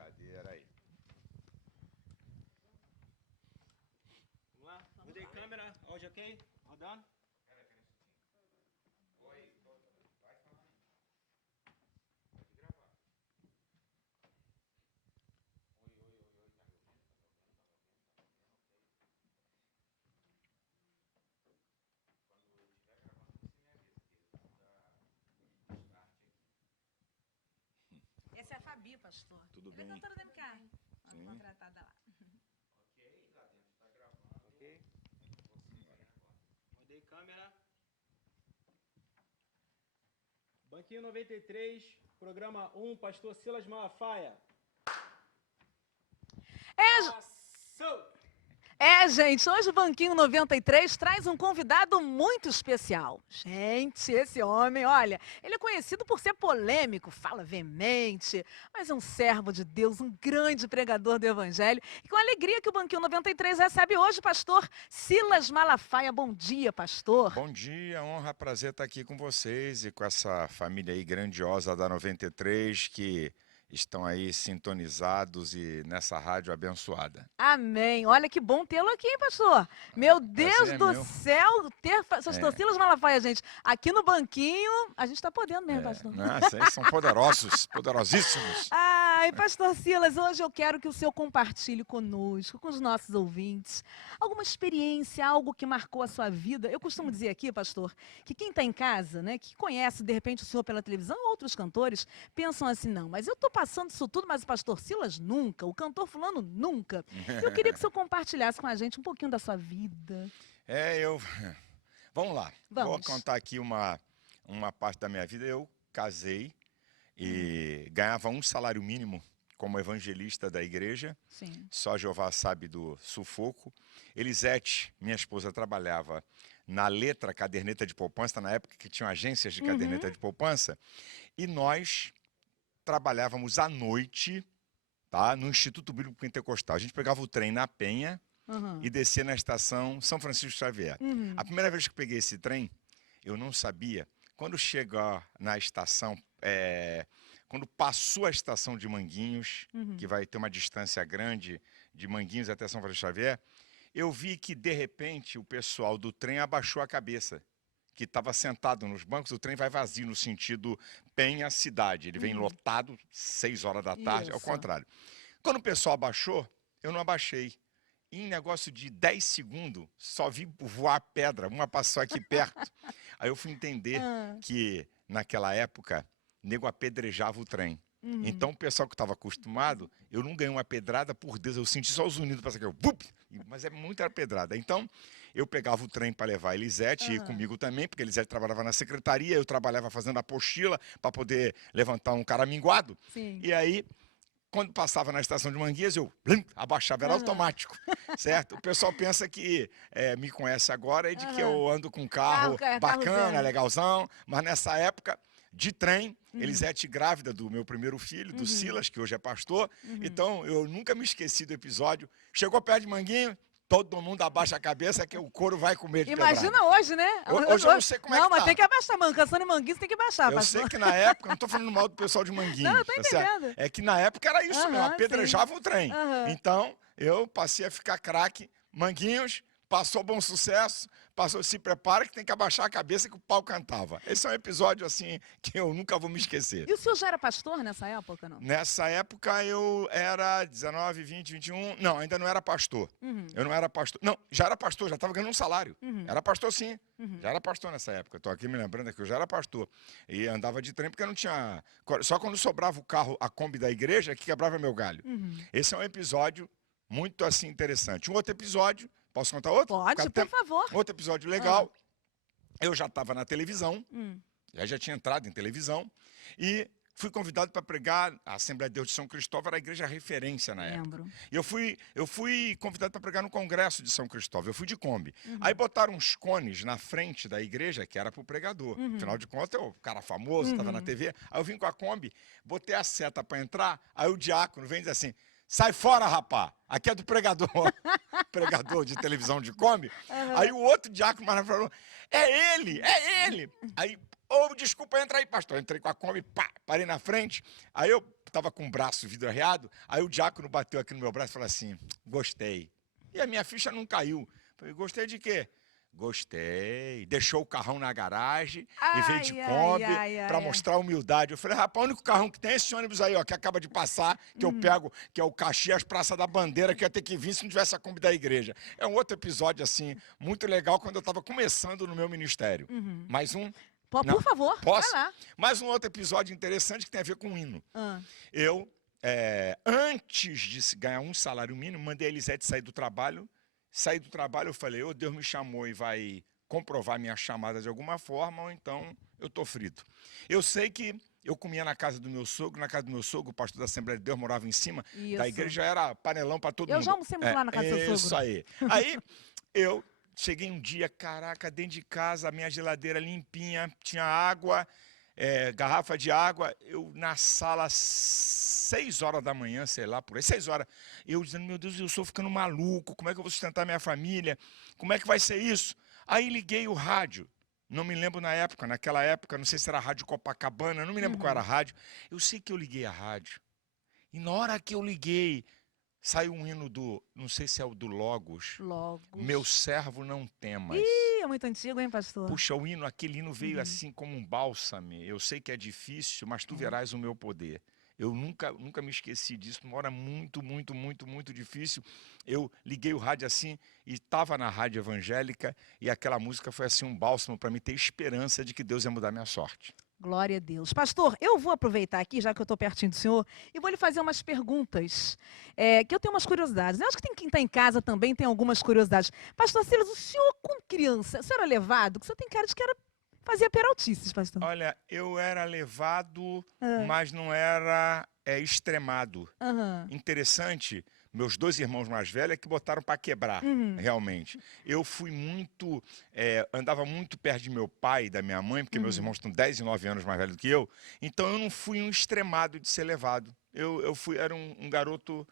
cadeira aí. Vamos lá, mudei câmera, áudio ok? Rodando? Oi, vai falando aí. Pode gravar. Oi, tá me ouvindo? Quando eu estiver gravando, você me avisa, que eu vou dar start aqui. Essa é a Fabi, pastor. Tudo Ela é bem? cantora da MK. Sim. Contratada lá. Ok, lá dentro tá gravando. Ok. Você vem agora. Mudei câmera. Banquinho 93, programa 1, pastor Silas Malafaia. Ação! Gente, hoje o Banquinho 93 traz um convidado muito especial. Gente, esse homem, olha, ele é conhecido por ser polêmico, fala veemente, mas é um servo de Deus, um grande pregador do Evangelho. E com a alegria que o Banquinho 93 recebe hoje, pastor Silas Malafaia. Bom dia, pastor. Bom dia, honra, prazer estar aqui com vocês e com essa família aí grandiosa da 93 que estão aí sintonizados e nessa rádio abençoada. Amém. Olha que bom tê-lo aqui, hein, pastor? Meu Deus prazer é do meu. céu, ter pastor Silas Malafaia, gente, aqui no banquinho, a gente está podendo mesmo, pastor. Nossa, eles são poderosos, poderosíssimos. Ai, pastor Silas, hoje eu quero que o senhor compartilhe conosco, com os nossos ouvintes, alguma experiência, algo que marcou a sua vida. Eu costumo dizer aqui, pastor, que quem está em casa, né, que conhece de repente o senhor pela televisão, outros cantores, pensam assim, não, mas eu estou passando isso tudo, mas o pastor Silas nunca, o cantor fulano nunca. Eu queria que o senhor compartilhasse com a gente um pouquinho da sua vida. Vamos lá. Vamos. Vou contar aqui uma parte da minha vida. Eu casei e ganhava um salário mínimo como evangelista da igreja. Sim. Só Jeová sabe do sufoco. Elisete, minha esposa, trabalhava na Letra Caderneta de Poupança, na época que tinham agências de caderneta de poupança, e nós trabalhávamos à noite, tá, no Instituto Bíblico Pentecostal. A gente pegava o trem na Penha e descia na estação São Francisco Xavier. A primeira vez que eu peguei esse trem, eu não sabia. Quando chega na estação, quando passou a estação de Manguinhos, que vai ter uma distância grande de Manguinhos até São Francisco Xavier, eu vi que, de repente, o pessoal do trem abaixou a cabeça, que estava sentado nos bancos. O trem vai vazio no sentido Penha-Cidade. Ele vem lotado 6 horas da tarde, ao Isso. contrário. Quando o pessoal abaixou, eu não abaixei. Em negócio de 10 segundos, só vi voar pedra, uma passou aqui perto. Aí eu fui entender que, naquela época, nego apedrejava o trem. Então, o pessoal que estava acostumado, eu não ganhei uma pedrada, por Deus, eu senti só os unidos passar aqui, mas é muita pedrada. Então, eu pegava o trem para levar a Elisete, e comigo também, porque a Elisete trabalhava na secretaria, eu trabalhava fazendo apostila para poder levantar um caraminguado. Sim. E aí, quando passava na estação de Mangueiras, eu abaixava, era automático, certo? O pessoal pensa que me conhece agora e de que eu ando com um carro bacana, zero. legalzão, mas nessa época, de trem, Elisete grávida do meu primeiro filho, do Silas, que hoje é pastor, então eu nunca me esqueci do episódio. Chegou perto de Manguinho, todo mundo abaixa a cabeça que o couro vai comer de Imagina pedrada. hoje, né? Hoje eu não sei como é que Não, mas tá. tem que abaixar, canção de Manguinhos tem que baixar, Eu pastor. sei que na época, não estou falando mal do pessoal de Manguinhos. Não, eu tô tá certo? entendendo. É que na época era isso mesmo, apedrejava o trem. Então, eu passei a ficar craque. Manguinhos, passou Bom Sucesso, passou Se Prepara, que tem que abaixar a cabeça que o pau cantava. Esse é um episódio, assim, que eu nunca vou me esquecer. E o senhor já era pastor nessa época, não? Nessa época eu era 19, 20, 21... Não, ainda não era pastor. Eu não era pastor. Não, já era pastor, já estava ganhando um salário. Era pastor, sim. Já era pastor nessa época. Estou aqui me lembrando que eu já era pastor. E andava de trem porque eu não tinha... Só quando sobrava o carro, a Kombi da igreja, que quebrava meu galho. Esse é um episódio muito, assim, interessante. Um outro episódio... Posso contar outro? Pode, por favor. Outro episódio legal. Eu já estava na televisão. Já tinha entrado em televisão. E fui convidado para pregar. A Assembleia de Deus de São Cristóvão era a igreja referência na época. E eu fui convidado para pregar no Congresso de São Cristóvão. Eu fui de Kombi. Aí botaram uns cones na frente da igreja, que era para o pregador. Afinal de contas, eu, cara famoso, estava na TV. Aí eu vim com a Kombi, botei a seta para entrar. Aí o diácono vem e diz assim: sai fora, rapá. Aqui é do pregador. Pregador de televisão de Kombi. Aham. Aí o outro diácono mais falou, é ele, é ele. Aí, desculpa, entra aí, pastor. Entrei com a Kombi, pá, parei na frente. Aí eu tava com o braço vidro-arreado, aí o diácono bateu aqui no meu braço e falou assim, gostei. E a minha ficha não caiu. Falei, gostei de quê? Gostei. Deixou o carrão na garagem e veio de Kombi para mostrar humildade. Eu falei, rapaz, o único carrão que tem é esse ônibus aí, ó, que acaba de passar, que eu pego, que é o Caxias Praça da Bandeira, que ia ter que vir se não tivesse a Kombi da igreja. É um outro episódio, assim, muito legal, quando eu estava começando no meu ministério. Mais um? Não? Por favor, Posso? vai lá. Mais um outro episódio interessante que tem a ver com hino. Ah, Eu, antes de ganhar um salário mínimo, mandei a Elisete sair do trabalho. Saí do trabalho, eu falei, Deus me chamou e vai comprovar minha chamada de alguma forma, ou então eu estou frito. Eu sei que eu comia na casa do meu sogro, o pastor da Assembleia de Deus morava em cima, da isso. igreja era panelão para todo mundo. Eu já almocei muito lá na casa do seu sogro. Isso aí. Aí eu cheguei um dia, caraca, dentro de casa, a minha geladeira limpinha, tinha água, garrafa de água, eu na sala 6 horas da manhã, sei lá, por aí, 6 horas, eu dizendo, meu Deus, eu estou ficando maluco, como é que eu vou sustentar minha família, como é que vai ser isso? Aí liguei o rádio, não me lembro naquela época, não sei se era a Rádio Copacabana, não me lembro qual era a rádio, eu sei que eu liguei a rádio, e na hora que eu liguei, saiu um hino não sei se é o do Logos, Meu servo não temas. Ih, é muito antigo, hein, pastor? Puxa, aquele hino veio assim como um bálsamo, eu sei que é difícil, mas tu verás o meu poder. Eu nunca me esqueci disso, numa hora muito, muito, muito, muito difícil. Eu liguei o rádio assim e estava na rádio evangélica e aquela música foi assim um bálsamo para me ter esperança de que Deus ia mudar minha sorte. Glória a Deus. Pastor, eu vou aproveitar aqui, já que eu estou pertinho do senhor, e vou lhe fazer umas perguntas, que eu tenho umas curiosidades. Eu acho que quem está em casa também tem algumas curiosidades. Pastor Silas, o senhor, quando criança, o senhor era levado? Que o senhor tem cara de que fazia peraltices, pastor. Olha, eu era levado, mas não era extremado. Interessante, meus 2 irmãos mais velhos é que botaram para quebrar, realmente. Eu fui muito, andava muito perto de meu pai e da minha mãe, porque meus irmãos estão 10 e 9 anos mais velhos do que eu, então eu não fui um extremado de ser levado. Era um garoto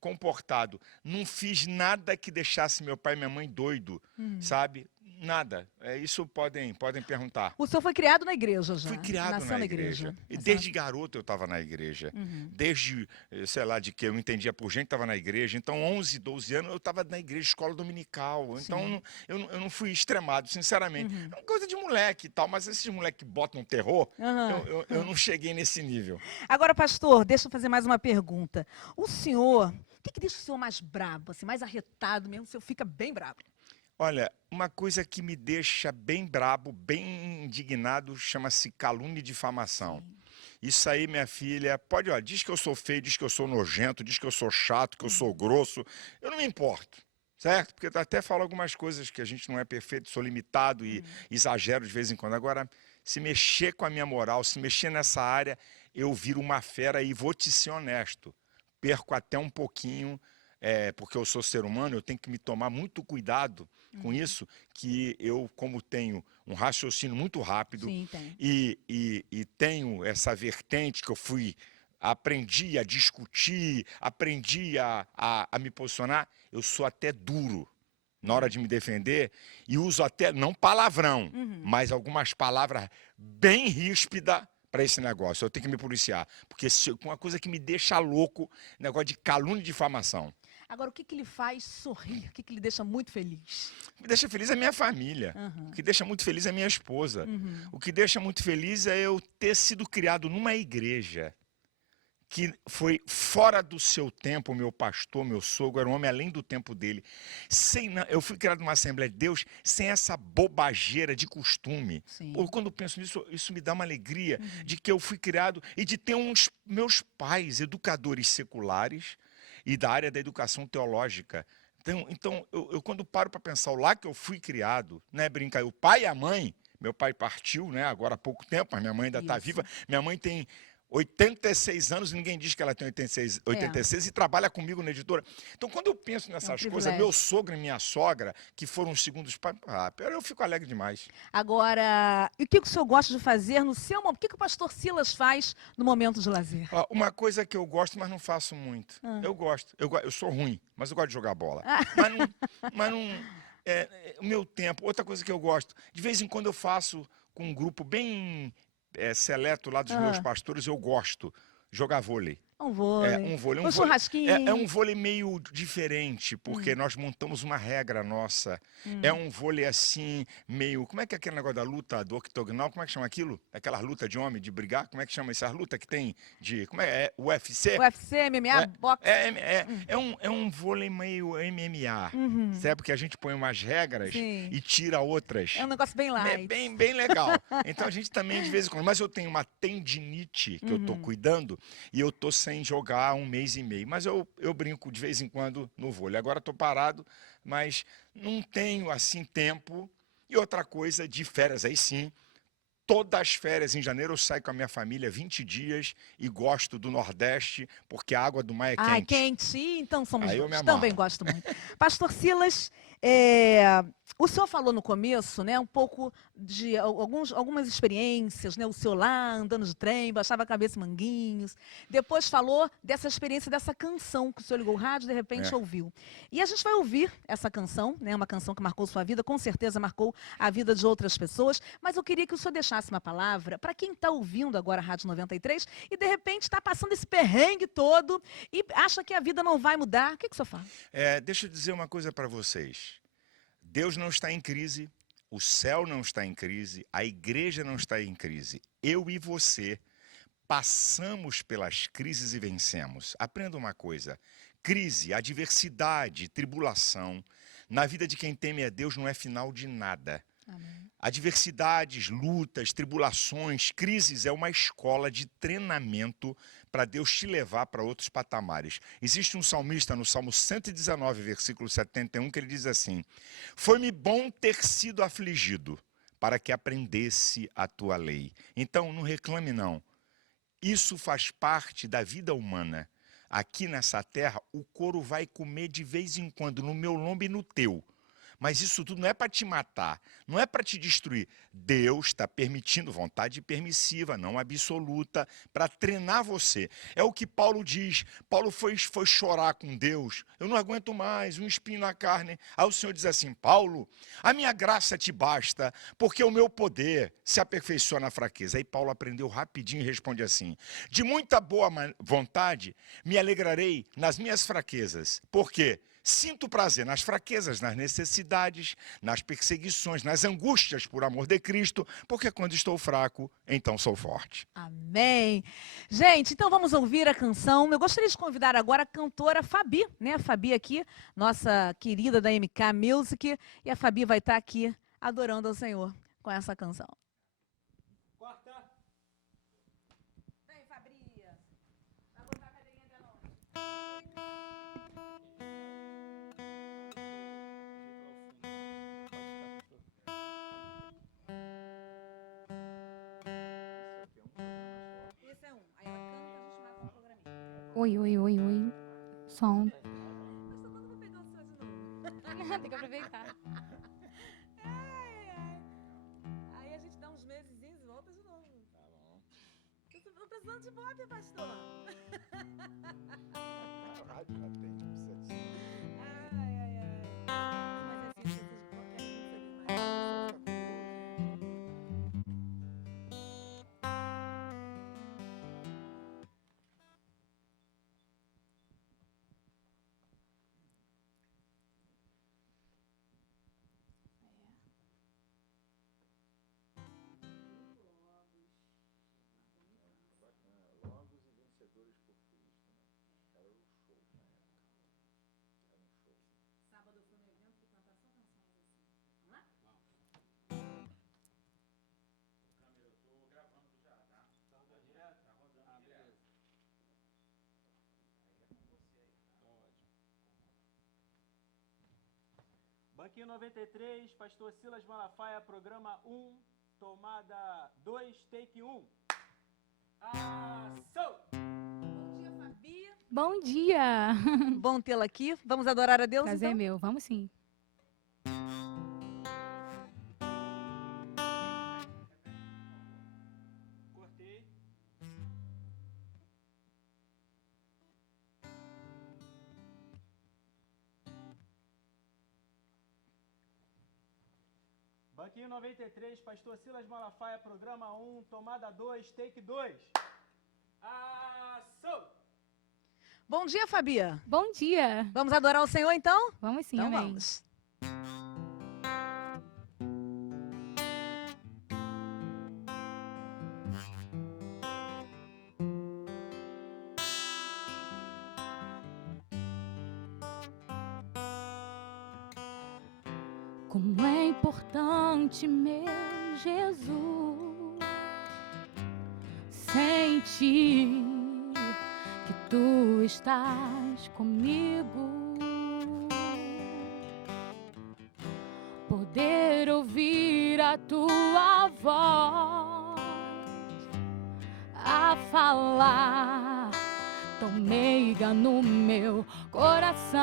comportado. Não fiz nada que deixasse meu pai e minha mãe doido, sabe? Nada. Isso podem perguntar. O senhor foi criado na igreja já? Fui criado Nasceu na igreja. E desde garoto eu estava na igreja. Desde, sei lá, de que eu entendia por gente, estava na igreja. Então, 11, 12 anos, eu estava na igreja, escola dominical. Sim. Então, eu não fui extremado, sinceramente. É uma coisa de moleque e tal, mas esses moleques que botam terror, eu não cheguei nesse nível. Agora, pastor, deixa eu fazer mais uma pergunta. O senhor, o que deixa o senhor mais brabo, assim, mais arretado mesmo? O senhor fica bem brabo? Olha, uma coisa que me deixa bem brabo, bem indignado, chama-se calúnia e difamação. Isso aí, minha filha, diz que eu sou feio, diz que eu sou nojento, diz que eu sou chato, que eu sou grosso. Eu não me importo, certo? Porque eu até falo algumas coisas que a gente não é perfeito, sou limitado e exagero de vez em quando. Agora, se mexer com a minha moral, se mexer nessa área, eu viro uma fera e vou te ser honesto. Perco até um pouquinho, porque eu sou ser humano, eu tenho que me tomar muito cuidado com isso, que eu, como tenho um raciocínio muito rápido. Sim, tem. E tenho essa vertente que aprendi a discutir, aprendi a me posicionar, eu sou até duro na hora de me defender e uso até, não palavrão, mas algumas palavras bem ríspidas para esse negócio. Eu tenho que me policiar, porque uma coisa que me deixa louco, negócio de calúnia e difamação. Agora, o que lhe faz sorrir? O que lhe deixa muito feliz? O que me deixa feliz é minha família. O que deixa muito feliz é minha esposa. O que deixa muito feliz é eu ter sido criado numa igreja que foi fora do seu tempo. Meu pastor, meu sogro, era um homem além do tempo dele. Eu fui criado numa Assembleia de Deus sem essa bobageira de costume. Quando eu penso nisso, isso me dá uma alegria de que eu fui criado e de ter meus pais, educadores seculares, e da área da educação teológica. Então eu quando paro para pensar o lá que eu fui criado, né, brincar, o pai e a mãe, meu pai partiu, né, agora há pouco tempo, mas minha mãe ainda está viva, minha mãe tem 86 anos, ninguém diz que ela tem 86 e trabalha comigo na editora. Então, quando eu penso nessas coisas, meu sogro e minha sogra, que foram os segundos pais, eu fico alegre demais. Agora, e o que o senhor gosta de fazer no seu momento? O que o pastor Silas faz no momento de lazer? Uma coisa que eu gosto, mas não faço muito. Ah. Eu gosto. Eu sou ruim, mas eu gosto de jogar bola. Ah. Mas não o meu tempo. Outra coisa que eu gosto, de vez em quando eu faço com um grupo bem seleto lá dos meus pastores, eu gosto jogar vôlei. Um vôlei. Um vôlei. Um churrasquinho. É um vôlei meio diferente, porque nós montamos uma regra nossa. É um vôlei assim, meio... Como é que é aquele negócio da luta do octogonal? Como é que chama aquilo? Aquela luta de homem, de brigar? Como é que chama essas lutas que tem de... Como é? UFC? UFC, MMA, boxe. É um vôlei meio MMA. Sabe? Porque a gente põe umas regras e tira outras. É um negócio bem light. É bem legal. Então a gente também, de vez em quando... Mas eu tenho uma tendinite que eu tô cuidando e eu tô sem jogar há 1 mês e meio. Mas eu brinco de vez em quando no vôlei. Agora estou parado, mas não tenho assim tempo. E outra coisa, de férias, aí sim, todas as férias em janeiro eu saio com a minha família 20 dias e gosto do Nordeste, porque a água do mar é quente. Ah, quente. Então somos Aí eu dois. me amarro. Também gosto muito. Pastor Silas, o senhor falou no começo, né, um pouco de algumas experiências, né, o senhor lá andando de trem, baixava a cabeça em Manguinhos. Depois falou dessa experiência, dessa canção que o senhor ligou o rádio e de repente ouviu. E a gente vai ouvir essa canção, né, uma canção que marcou sua vida, com certeza marcou a vida de outras pessoas, mas eu queria que o senhor deixasse uma palavra para quem está ouvindo agora a Rádio 93 e de repente está passando esse perrengue todo e acha que a vida não vai mudar. O que o senhor fala? Deixa eu dizer uma coisa para vocês. Deus não está em crise, o céu não está em crise, a igreja não está em crise. Eu e você passamos pelas crises e vencemos. Aprenda uma coisa, crise, adversidade, tribulação, na vida de quem teme a Deus não é final de nada. Amém. Adversidades, lutas, tribulações, crises é uma escola de treinamento para Deus te levar para outros patamares. Existe um salmista no Salmo 119, versículo 71, que ele diz assim: foi-me bom ter sido afligido, para que aprendesse a tua lei. Então, não reclame não. Isso faz parte da vida humana. Aqui nessa terra, o couro vai comer de vez em quando, no meu lombo e no teu. Mas isso tudo não é para te matar, não é para te destruir. Deus está permitindo, vontade permissiva, não absoluta, para treinar você. É o que Paulo diz. Paulo foi chorar com Deus. Eu não aguento mais, um espinho na carne. Aí o Senhor diz assim: Paulo, a minha graça te basta, porque o meu poder se aperfeiçoa na fraqueza. Aí Paulo aprendeu rapidinho e responde assim: de muita boa vontade me alegrarei nas minhas fraquezas. Por quê? Sinto prazer nas fraquezas, nas necessidades, nas perseguições, nas angústias por amor de Cristo, porque quando estou fraco, então sou forte. Amém. Gente, então vamos ouvir a canção. Eu gostaria de convidar agora a cantora Fabi, né? A Fabi aqui, nossa querida da MK Music, e a Fabi vai estar aqui adorando ao Senhor com essa canção. Corta. Vem, Fabria. Vai botar a cadeirinha de novo. Esse é um. Aí ela canta, a gente vai para o programinha. Oi. Som. Mas só quando eu vou pegar o seu de novo. Tem que aproveitar. Aí a gente dá uns meses e volta de novo. Tá bom. Eu tô precisando de bota, pastor. A rádio já tem, não precisa disso. Mas assim, precisa de qualquer coisa ali, mas sábado eu fui no evento que canta só canções assim. Vamos lá? Banquinho 93, Pastor Silas Malafaia, programa 1, tomada 2, take 1. Ação! Bom dia, Fabi. Bom dia! Bom tê-la aqui. Vamos adorar a Deus, Prazer é então? meu, vamos sim. Cortei. Banquinho 93, Pastor Silas Malafaia, programa 1, tomada 2, take 2. Ação! Bom dia, Fabi. Bom dia! Vamos adorar o Senhor, então? Vamos sim, Então amém. vamos. Como é importante, meu Jesus, sentir que tu estás comigo, poder ouvir a tua voz a falar tão meiga no meu coração.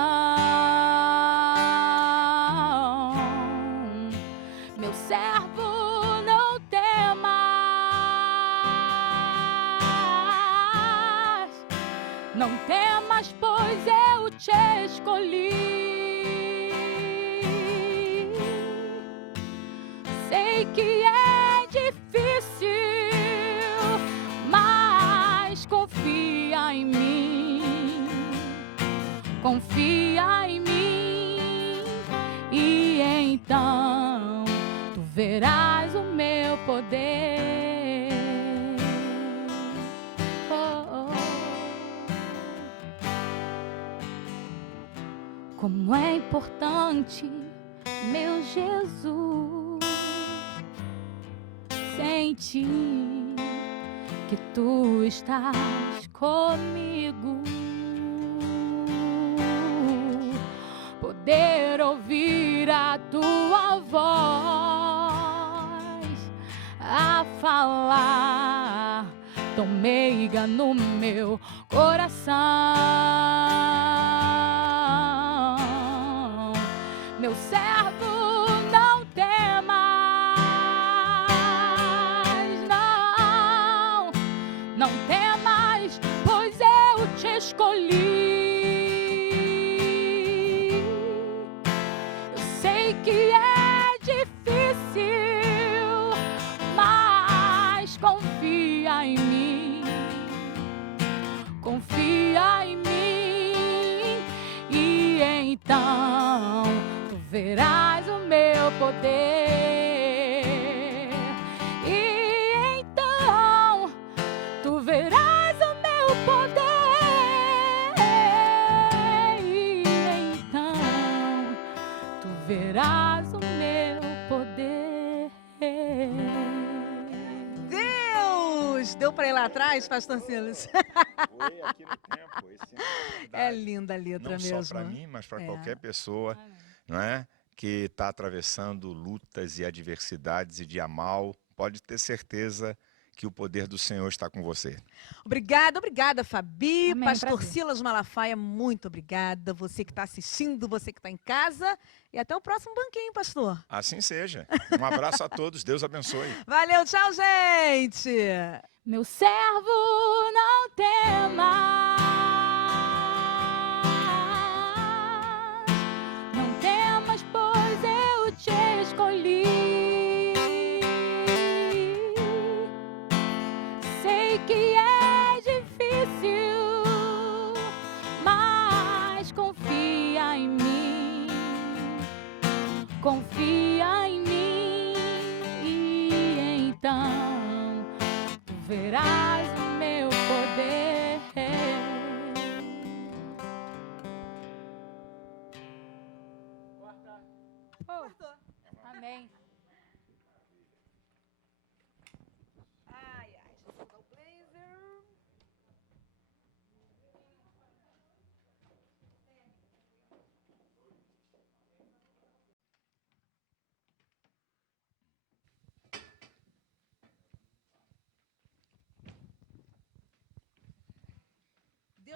Meu servo, não temas, não temas, pois eu te escolhi. Sei que é difícil, mas confia em mim, confia em mim, e então tu verás o meu poder. Oh, oh. Como é importante, meu Jesus, sentir que tu estás comigo, poder ouvir a tua voz a falar tão meiga no meu coração. Meu servo, não temas, não, não temas, pois eu te escolhi. Eu sei que é difícil, mas confia em mim, confia em mim, e então tu verás o meu poder. E então tu verás o meu poder. E então tu verás o meu poder. Deus! Deu para ir lá atrás, Pastor Silas? Foi aqui no tempo, esse É linda a letra não mesmo. só para mim, mas para É. qualquer pessoa, não é? Que está atravessando lutas e adversidades e dia mal, pode ter certeza que o poder do Senhor está com você. Obrigada, obrigada, Fabi. Amém, Pastor prazer. Silas Malafaia, muito obrigada. Você que está assistindo, você que está em casa. E até o próximo banquinho, pastor. Assim seja. Um abraço a todos, Deus abençoe. Valeu, tchau, gente! Meu servo, não temas, não temas, pois eu te escolhi. Sei que é difícil, mas confia em mim, confia em mim, e então tu verás o meu poder.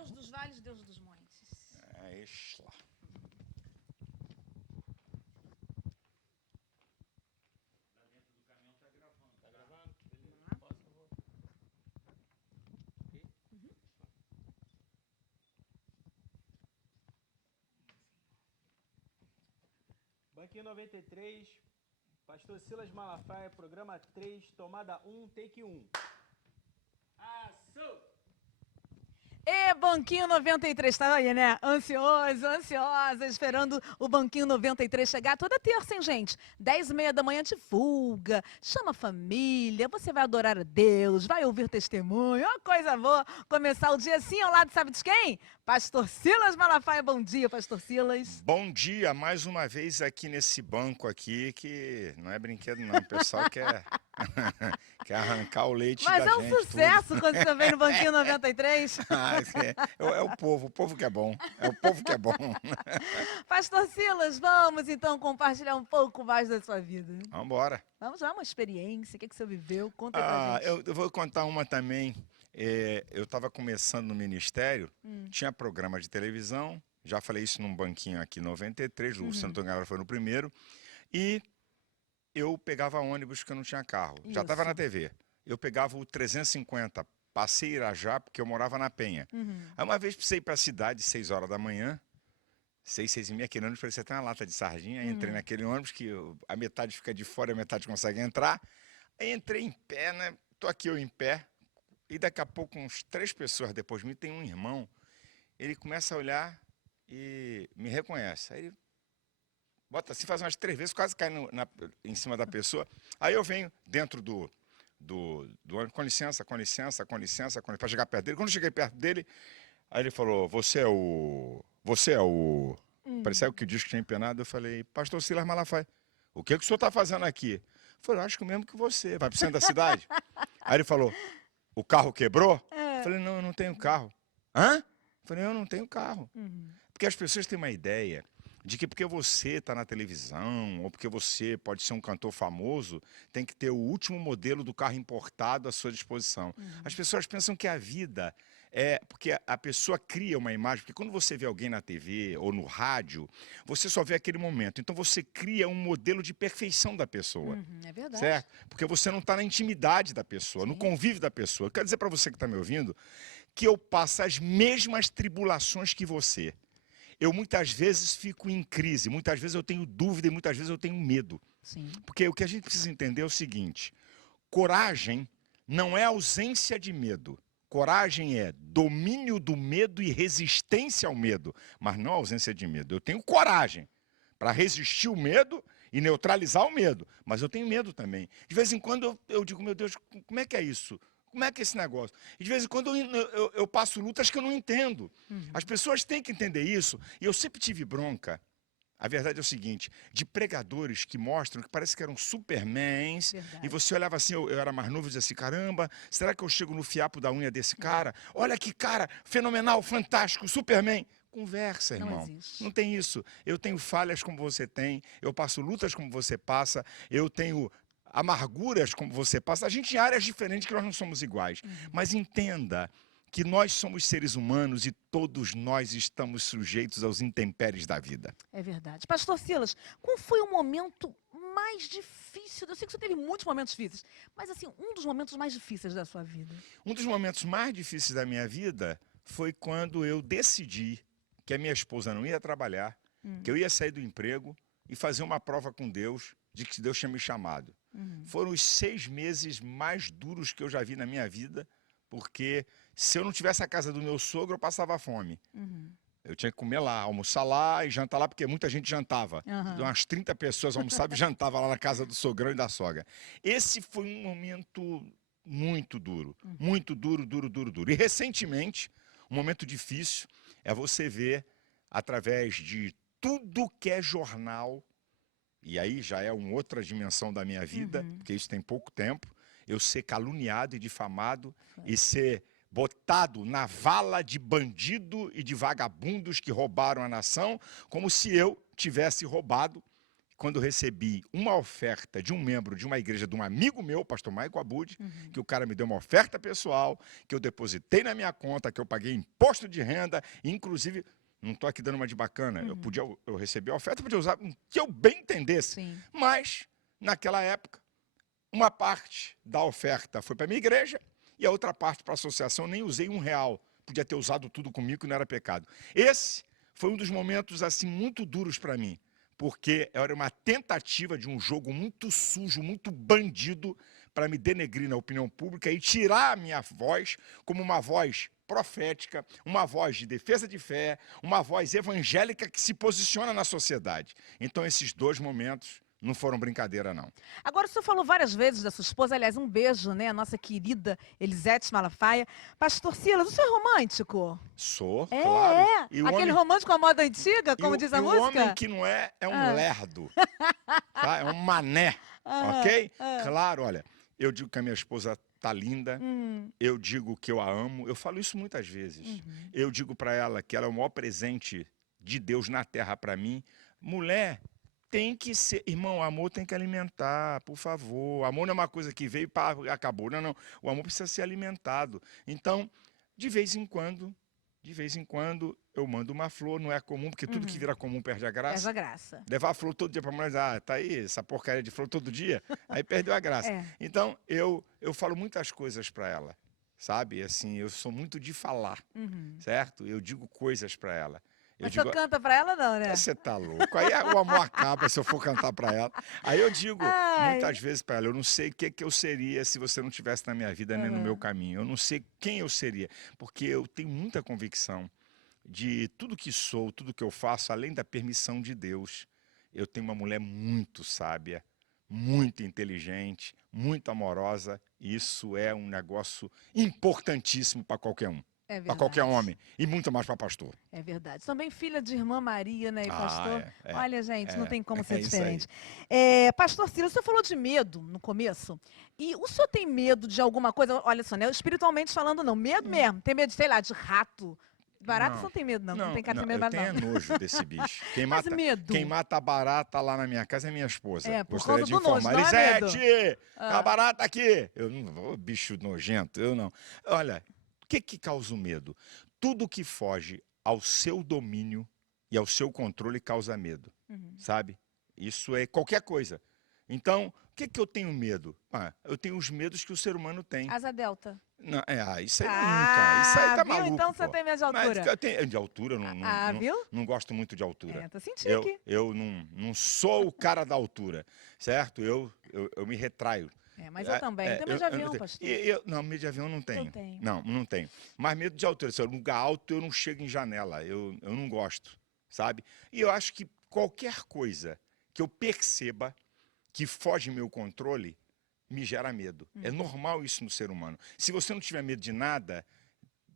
Deus dos vales, Deus dos montes. É isso lá. Banquinho 93, pastor Silas Malafaia, programa 3, tomada 1, take 1. Ação! E Banquinho 93, tá aí, né? Ansioso, ansiosa, esperando o Banquinho 93 chegar toda terça, hein, gente? 10h30 da manhã, divulga, chama a família, você vai adorar a Deus, vai ouvir testemunho, ó, coisa boa. Começar o dia assim ao lado, sabe de quem? Pastor Silas Malafaia. Bom dia, Pastor Silas. Bom dia, mais uma vez aqui nesse banco aqui, que não é brinquedo não, o pessoal quer, quer arrancar o leite Mas da é um gente, sucesso quando você vem no Banquinho 93. É o povo que é bom, é o povo que é bom. Pastor Silas, vamos então compartilhar um pouco mais da sua vida. Vamos embora. Vamos lá, uma experiência, o que você viveu? Conta aí pra gente. Eu vou contar uma também. Eu estava começando no ministério, tinha programa de televisão, já falei isso num banquinho aqui, 93, o Luciano Tongara foi no primeiro, e eu pegava ônibus porque eu não tinha carro, já estava na TV. Eu pegava o 350, passei Irajá, porque eu morava na Penha. Aí uma vez precisei ir para a cidade, 6 horas da manhã, 6h30, aquele ônibus parecia até uma lata de sardinha, aí entrei naquele ônibus que a metade fica de fora e a metade consegue entrar. Aí entrei em pé, né? Tô aqui eu em pé, e daqui a pouco, uns 3 pessoas depois de mim, tem um irmão, ele começa a olhar e me reconhece. Aí ele bota assim, faz umas 3 vezes, quase cai em cima da pessoa. Aí eu venho dentro do ônibus, com licença, para chegar perto dele. Quando eu cheguei perto dele, aí ele falou, você é o... Parecia que o disco tinha empenado. Eu falei, pastor Silas Malafaia, o que o senhor está fazendo aqui? Eu falei, acho que o mesmo que você, vai para o centro da cidade. Aí ele falou, o carro quebrou? Eu falei, não, eu não tenho carro. Hã? Eu falei, eu não tenho carro. Porque as pessoas têm uma ideia de que porque você está na televisão, ou porque você pode ser um cantor famoso, tem que ter o último modelo do carro importado à sua disposição. As pessoas pensam que a vida é... Porque a pessoa cria uma imagem, porque quando você vê alguém na TV ou no rádio, você só vê aquele momento. Então você cria um modelo de perfeição da pessoa. É verdade. Certo? Porque você não está na intimidade da pessoa, no convívio da pessoa. Eu quero dizer para você que está me ouvindo que eu passo as mesmas tribulações que você. Eu muitas vezes fico em crise, muitas vezes eu tenho dúvida e muitas vezes eu tenho medo. Sim. Porque o que a gente precisa entender é o seguinte, coragem não é ausência de medo. Coragem é domínio do medo e resistência ao medo, mas não ausência de medo. Eu tenho coragem para resistir o medo e neutralizar o medo, mas eu tenho medo também. De vez em quando eu digo, meu Deus, como é que é isso? Como é que é esse negócio? E de vez em quando eu passo lutas que eu não entendo. As pessoas têm que entender isso. E eu sempre tive bronca, a verdade é o seguinte, de pregadores que mostram que parece que eram supermans. Verdade. E você olhava assim, eu era mais novo e dizia assim, caramba, será que eu chego no fiapo da unha desse cara? Olha que cara fenomenal, fantástico, superman. Conversa, irmão. Não existe. Não tem isso. Eu tenho falhas como você tem, eu passo lutas como você passa, eu tenho amarguras como você passa. A gente em áreas diferentes que nós não somos iguais. Mas entenda que nós somos seres humanos e todos nós estamos sujeitos aos intempéries da vida. É verdade. Pastor Silas, qual foi o momento mais difícil? Eu sei que você teve muitos momentos difíceis, mas assim, um dos momentos mais difíceis da sua vida. Um dos momentos mais difíceis da minha vida foi quando eu decidi que a minha esposa não ia trabalhar, que eu ia sair do emprego e fazer uma prova com Deus de que Deus tinha me chamado. Foram os 6 meses mais duros que eu já vi na minha vida, porque se eu não tivesse a casa do meu sogro, eu passava fome. Eu tinha que comer lá, almoçar lá e jantar lá, porque muita gente jantava. Umas 30 pessoas almoçavam e jantavam lá na casa do sogrão e da sogra. Esse foi um momento muito duro, muito duro. E recentemente, um momento difícil é você ver, através de tudo que é jornal, e aí já é uma outra dimensão da minha vida, porque isso tem pouco tempo, eu ser caluniado e difamado e ser botado na vala de bandido e de vagabundos que roubaram a nação, como se eu tivesse roubado, quando eu recebi uma oferta de um membro de uma igreja, de um amigo meu, pastor Michael Abud, que o cara me deu uma oferta pessoal, que eu depositei na minha conta, que eu paguei imposto de renda, inclusive, não estou aqui dando uma de bacana, eu recebi a oferta, podia usar o que eu bem entendesse, Sim. mas, naquela época, uma parte da oferta foi para a minha igreja e a outra parte para a associação, nem usei R$1. Podia ter usado tudo comigo, que não era pecado. Esse foi um dos momentos assim muito duros para mim, porque era uma tentativa de um jogo muito sujo, muito bandido, para me denegrir na opinião pública e tirar a minha voz como uma voz profética, uma voz de defesa de fé, uma voz evangélica que se posiciona na sociedade. Então, esses dois momentos não foram brincadeira, não. Agora, o senhor falou várias vezes da sua esposa, aliás, um beijo, né? A nossa querida Elisete Malafaia. Pastor Silas, o senhor é romântico? Sou, É, claro. é. E o Aquele homem, romântico à moda antiga, como e diz o, a e o música? homem que não é um Ah. lerdo, tá? É um mané, Ah, ok? ah. Claro, olha, eu digo que a minha esposa tá linda, Hum, eu digo que eu a amo, eu falo isso muitas vezes. Eu digo para ela que ela é o maior presente de Deus na terra para mim. Mulher, tem que ser, irmão, o amor tem que alimentar, por favor. O amor não é uma coisa que veio e acabou. Não, não. O amor precisa ser alimentado. Então, de vez em quando, eu mando uma flor, não é comum, porque tudo que vira comum perde a graça. essa graça. Levar a flor todo dia para a mulher, tá aí, essa porcaria de flor todo dia, aí perdeu a graça. É. Então, eu falo muitas coisas para ela, sabe? Assim, eu sou muito de falar, certo? Eu digo coisas para ela. Eu Mas digo, só canta pra ela, não, né? você tá louco. Aí o amor acaba se eu for cantar para ela. Aí eu digo Ai. muitas vezes para ela, eu não sei o que eu seria se você não estivesse na minha vida nem no meu caminho. Eu não sei quem eu seria, porque eu tenho muita convicção de tudo que sou, tudo que eu faço, além da permissão de Deus. Eu tenho uma mulher muito sábia, muito inteligente, muito amorosa. E isso é um negócio importantíssimo para qualquer um. É Para verdade. qualquer homem. E muito mais para pastor. É verdade. Também filha de irmã Maria, né, e Ah, pastor? é, Olha, gente, não tem como ser é isso aí. diferente. Pastor Silas, o senhor falou de medo no começo. E o senhor tem medo de alguma coisa? Olha só, né? Espiritualmente falando, não. Medo mesmo. Tem medo, sei lá, de rato. Barata você não tem medo, não. Não tem cara de medo, eu tenho não. nojo desse bicho. Mas medo. Quem mata a barata lá na minha casa é minha esposa. É, por Gostaria causa de do nojo, informar. não é medo. Elisete, Ah. a barata aqui. Eu não vou, bicho nojento, eu não. Olha, o que causa o medo? Tudo que foge ao seu domínio e ao seu controle causa medo, sabe? Isso é qualquer coisa. Então, o que eu tenho medo? Eu tenho os medos que o ser humano tem. Asa delta. Não, isso aí nunca. Isso aí tá viu? maluco, Então você pô. tem medo de Mas altura. de altura, eu Viu? não gosto muito de altura. Tô sentindo aqui. Eu não sou o cara da altura, certo? Eu me retraio. Mas eu também. Tem medo de avião, pastor? Não, medo de avião eu não tenho. Eu tenho. Não tenho. Mas medo de altura. Se é um lugar alto, eu não chego em janela. Eu não gosto, sabe? E eu acho que qualquer coisa que eu perceba que foge meu controle, me gera medo. É normal isso no ser humano. Se você não tiver medo de nada,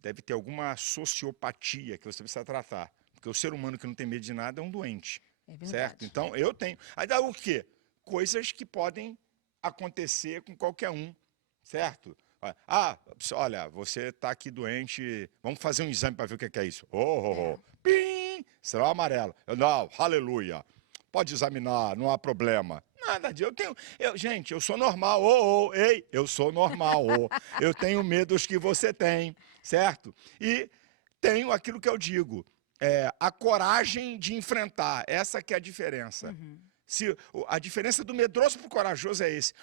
deve ter alguma sociopatia que você precisa tratar. Porque o ser humano que não tem medo de nada é um doente. É verdade. Certo? Então, eu tenho. Aí dá o quê? Coisas que podem acontecer com qualquer um, certo? Olha, você está aqui doente, vamos fazer um exame para ver o que é isso. Pim! Será amarelo. Não, aleluia. Pode examinar, não há problema. Nada disso. Gente, eu sou normal. Ei, eu sou normal. Eu tenho medos que você tem, certo? E tenho aquilo que eu digo, a coragem de enfrentar. Essa que é a diferença. A diferença do medroso para o corajoso é esse.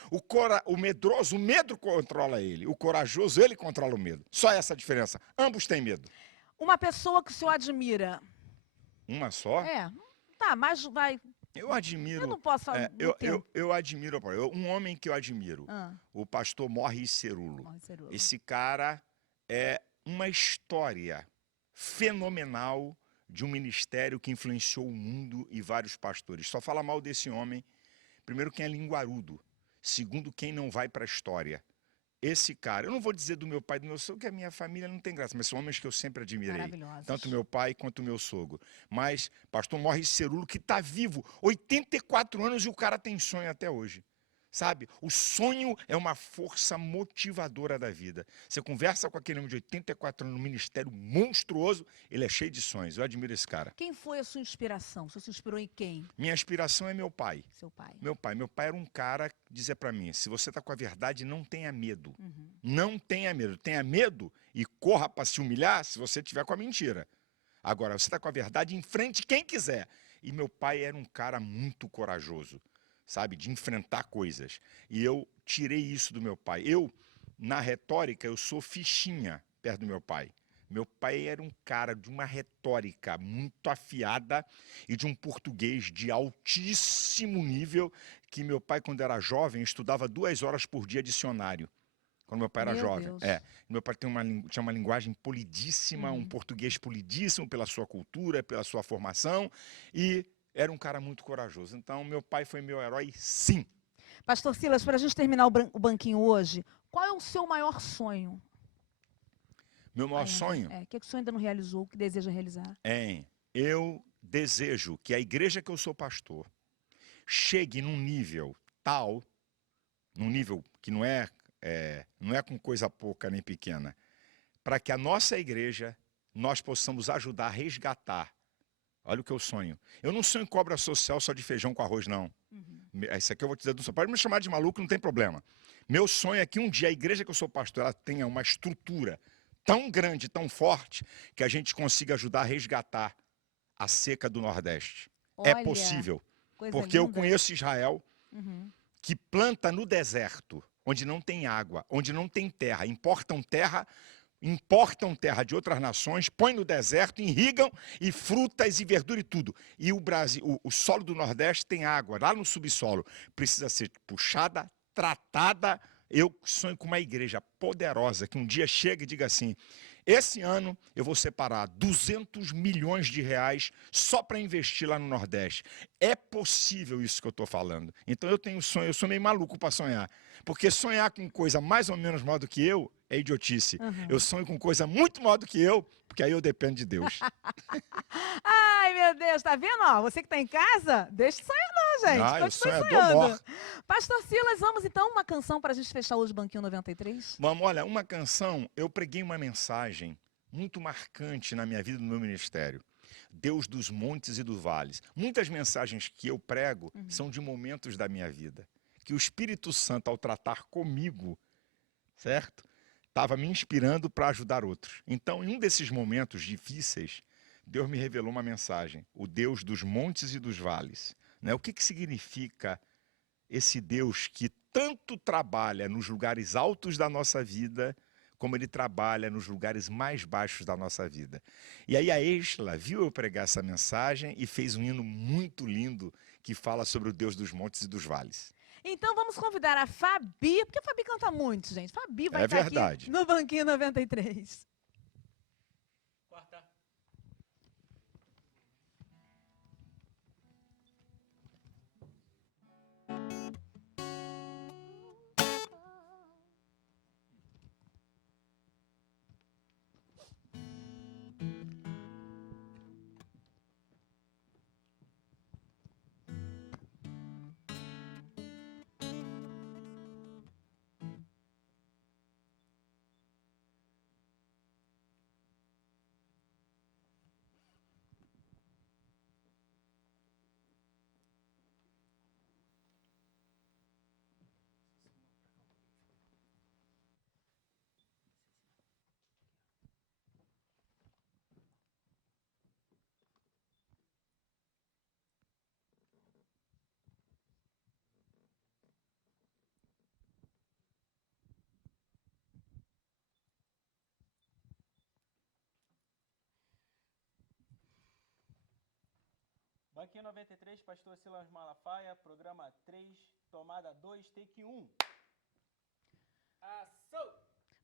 O medroso, o medo controla ele. O corajoso, ele controla o medo. Só essa a diferença. Ambos têm medo. Uma pessoa que o senhor admira. Uma só? Mas vai. Eu admiro. Eu não posso falar. Eu admiro um homem que eu admiro. O pastor Morris Cerulo. Esse cara é uma história fenomenal de um ministério que influenciou o mundo e vários pastores. Só fala mal desse homem, primeiro, quem é linguarudo. Segundo, quem não vai para a história. Esse cara, eu não vou dizer do meu pai e do meu sogro, que a minha família não tem graça, mas são homens que eu sempre admirei. Tanto meu pai quanto meu sogro. Mas pastor Morris Cerulo, que está vivo, 84 anos, e o cara tem sonho até hoje. Sabe? O sonho é uma força motivadora da vida. Você conversa com aquele homem de 84 anos no ministério monstruoso, ele é cheio de sonhos. Eu admiro esse cara. Quem foi a sua inspiração? Você se inspirou em quem? Minha inspiração é meu pai. Seu pai. Meu pai era um cara que dizia para mim, se você está com a verdade, não tenha medo. Uhum. Não tenha medo. Tenha medo e corra para se humilhar se você tiver com a mentira. Agora, você está com a verdade, enfrente quem quiser. E meu pai era um cara muito corajoso, sabe, de enfrentar coisas. E eu tirei isso do meu pai. Na retórica, eu sou fichinha perto do meu pai. Meu pai era um cara de uma retórica muito afiada e de um português de altíssimo nível, que meu pai, quando era jovem, estudava 2 horas por dia dicionário. Quando meu pai era Meu jovem. Deus. Meu pai tinha uma linguagem polidíssima, um português polidíssimo pela sua cultura, pela sua formação, e era um cara muito corajoso. Então, meu pai foi meu herói, sim. Pastor Silas, para a gente terminar o banquinho hoje, qual é o seu maior sonho? Meu maior Ainda? sonho O que o senhor ainda não realizou, o que deseja realizar? eu desejo que a igreja que eu sou pastor chegue num nível tal, num nível que não é com coisa pouca nem pequena, para que a nossa igreja, nós possamos ajudar a resgatar. Olha o que eu sonho. Eu não sonho em cobra social só de feijão com arroz, não. Isso aqui eu vou te dizer do senhor. Pode me chamar de maluco, não tem problema. Meu sonho é que um dia a igreja que eu sou pastor, ela tenha uma estrutura tão grande, tão forte, que a gente consiga ajudar a resgatar a seca do Nordeste. É Olha, possível. coisa Porque eu linda. conheço Israel, Uhum. que planta no deserto, onde não tem água, onde não tem terra, importam terra de outras nações, põem no deserto, irrigam, e frutas e verdura e tudo. E o Brasil, o solo do Nordeste tem água, lá no subsolo. Precisa ser puxada, tratada. Eu sonho com uma igreja poderosa, que um dia chega e diga assim, esse ano eu vou separar 200 milhões de reais só para investir lá no Nordeste. É possível isso que eu estou falando. Então eu tenho sonho, eu sou meio maluco para sonhar. Porque sonhar com coisa mais ou menos maior do que eu é idiotice. Uhum. Eu sonho com coisa muito maior do que eu, porque aí eu dependo de Deus. Ai, meu Deus, tá vendo? Ó, você que tá em casa, deixa de sonhar não, gente. Ah, eu Continue sonho é sonhando. domor. Pastor Silas, vamos então uma canção para a gente fechar hoje o Banquinho 93? Vamos, olha, uma canção, eu preguei uma mensagem muito marcante na minha vida e no meu ministério. Deus dos montes e dos vales. Muitas mensagens que eu prego são de momentos da minha vida. Que o Espírito Santo, ao tratar comigo, certo? Estava me inspirando para ajudar outros. Então, em um desses momentos difíceis, Deus me revelou uma mensagem. O Deus dos montes e dos vales. Né? O que significa esse Deus que tanto trabalha nos lugares altos da nossa vida, como ele trabalha nos lugares mais baixos da nossa vida. E aí a Exla viu eu pregar essa mensagem e fez um hino muito lindo que fala sobre o Deus dos montes e dos vales. Então vamos convidar a Fabi, porque a Fabi canta muito, gente. Fabi vai É estar verdade. aqui no Banquinho 93. Quarta. Banquinho 93, Pastor Silas Malafaia, programa 3, tomada 2, take 1. Ação!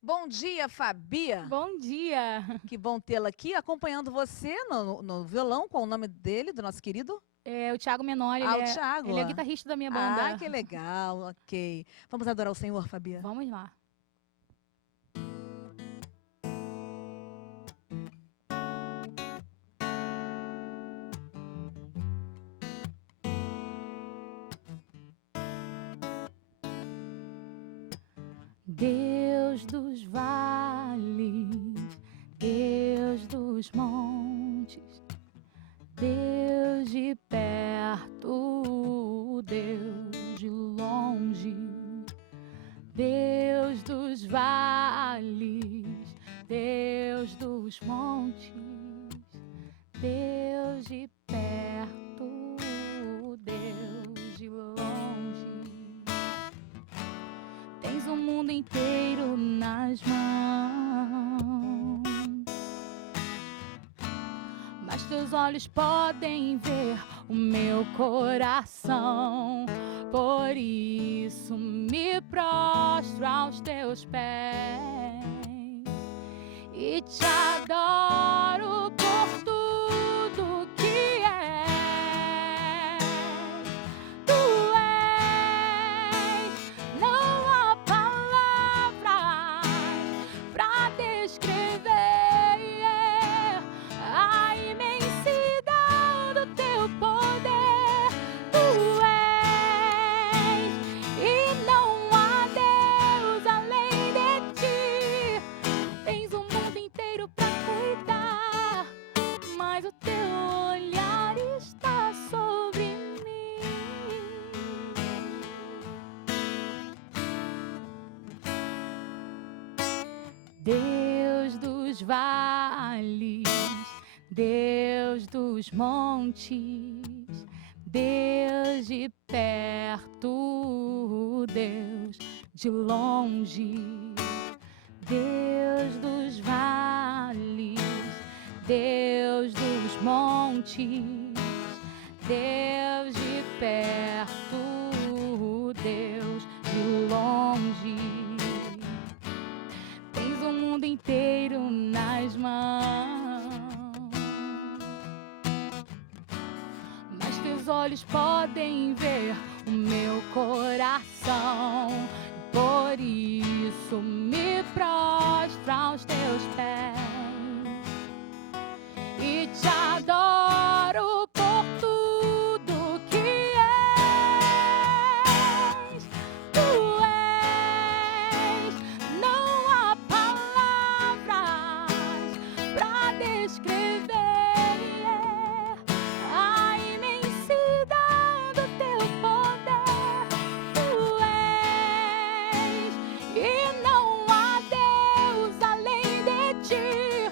Bom dia, Fabi. Bom dia. Que bom tê-la aqui, acompanhando você no violão, qual o nome dele, do nosso querido? É o Thiago Menor, o Thiago. ele é guitarrista da minha banda. Ah, que legal, ok. Vamos adorar o Senhor, Fabi? Vamos lá. Deus dos vales, Deus dos montes, Deus de perto, Deus de longe, Deus dos vales, Deus dos montes, Deus de perto, Deus de longe. Tens o mundo inteiro nas mãos, mas teus olhos podem ver o meu coração. Por isso me prostro aos teus pés e te adoro por tudo que és. Tu és, não há palavras pra descrever a imensidão do teu poder. Tu és, e não há Deus além de ti. Tens o mundo inteiro pra cuidar, mas o teu olhar está sobre mim. Deus dos vales, Deus dos montes, Deus de perto, Deus de longe, Deus dos vales, Deus dos montes, Deus de perto, Deus de longe. Tens o mundo inteiro nas mãos, mas teus olhos podem ver o meu coração. Por isso me prostro aos teus pés e te adoro por tudo que és. Tu és, não há palavras pra descrever a imensidão do teu poder. Tu és, e não há Deus além de ti.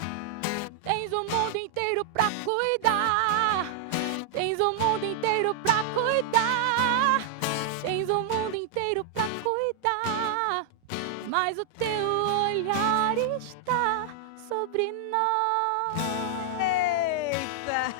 Tens o mundo inteiro pra cuidar, tens o mundo inteiro pra cuidar, tens o mundo inteiro pra cuidar, mas o teu olhar está sobre nós. Eita!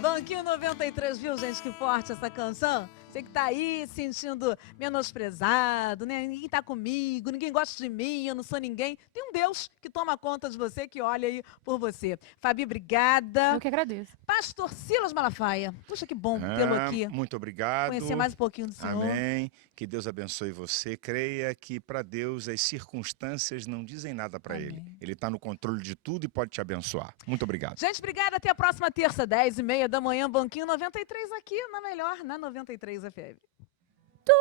Banquinho 93, viu, gente? Que forte essa canção. Você que tá aí se sentindo menosprezado, né? Ninguém tá comigo, ninguém gosta de mim, eu não sou ninguém. Tem um Deus que toma conta de você, que olha aí por você. Fabi, obrigada. Eu que agradeço. Pastor Silas Malafaia. Puxa, que bom tê-lo aqui. Muito obrigado. Conhecer mais um pouquinho do senhor. Amém. Que Deus abençoe você. Creia que para Deus as circunstâncias não dizem nada para Ele. Amém. Ele está no controle de tudo e pode te abençoar. Muito obrigado. Gente, obrigada. Até a próxima terça, 10h30 da manhã. Banquinho 93 aqui na melhor, na 93 FM. Tu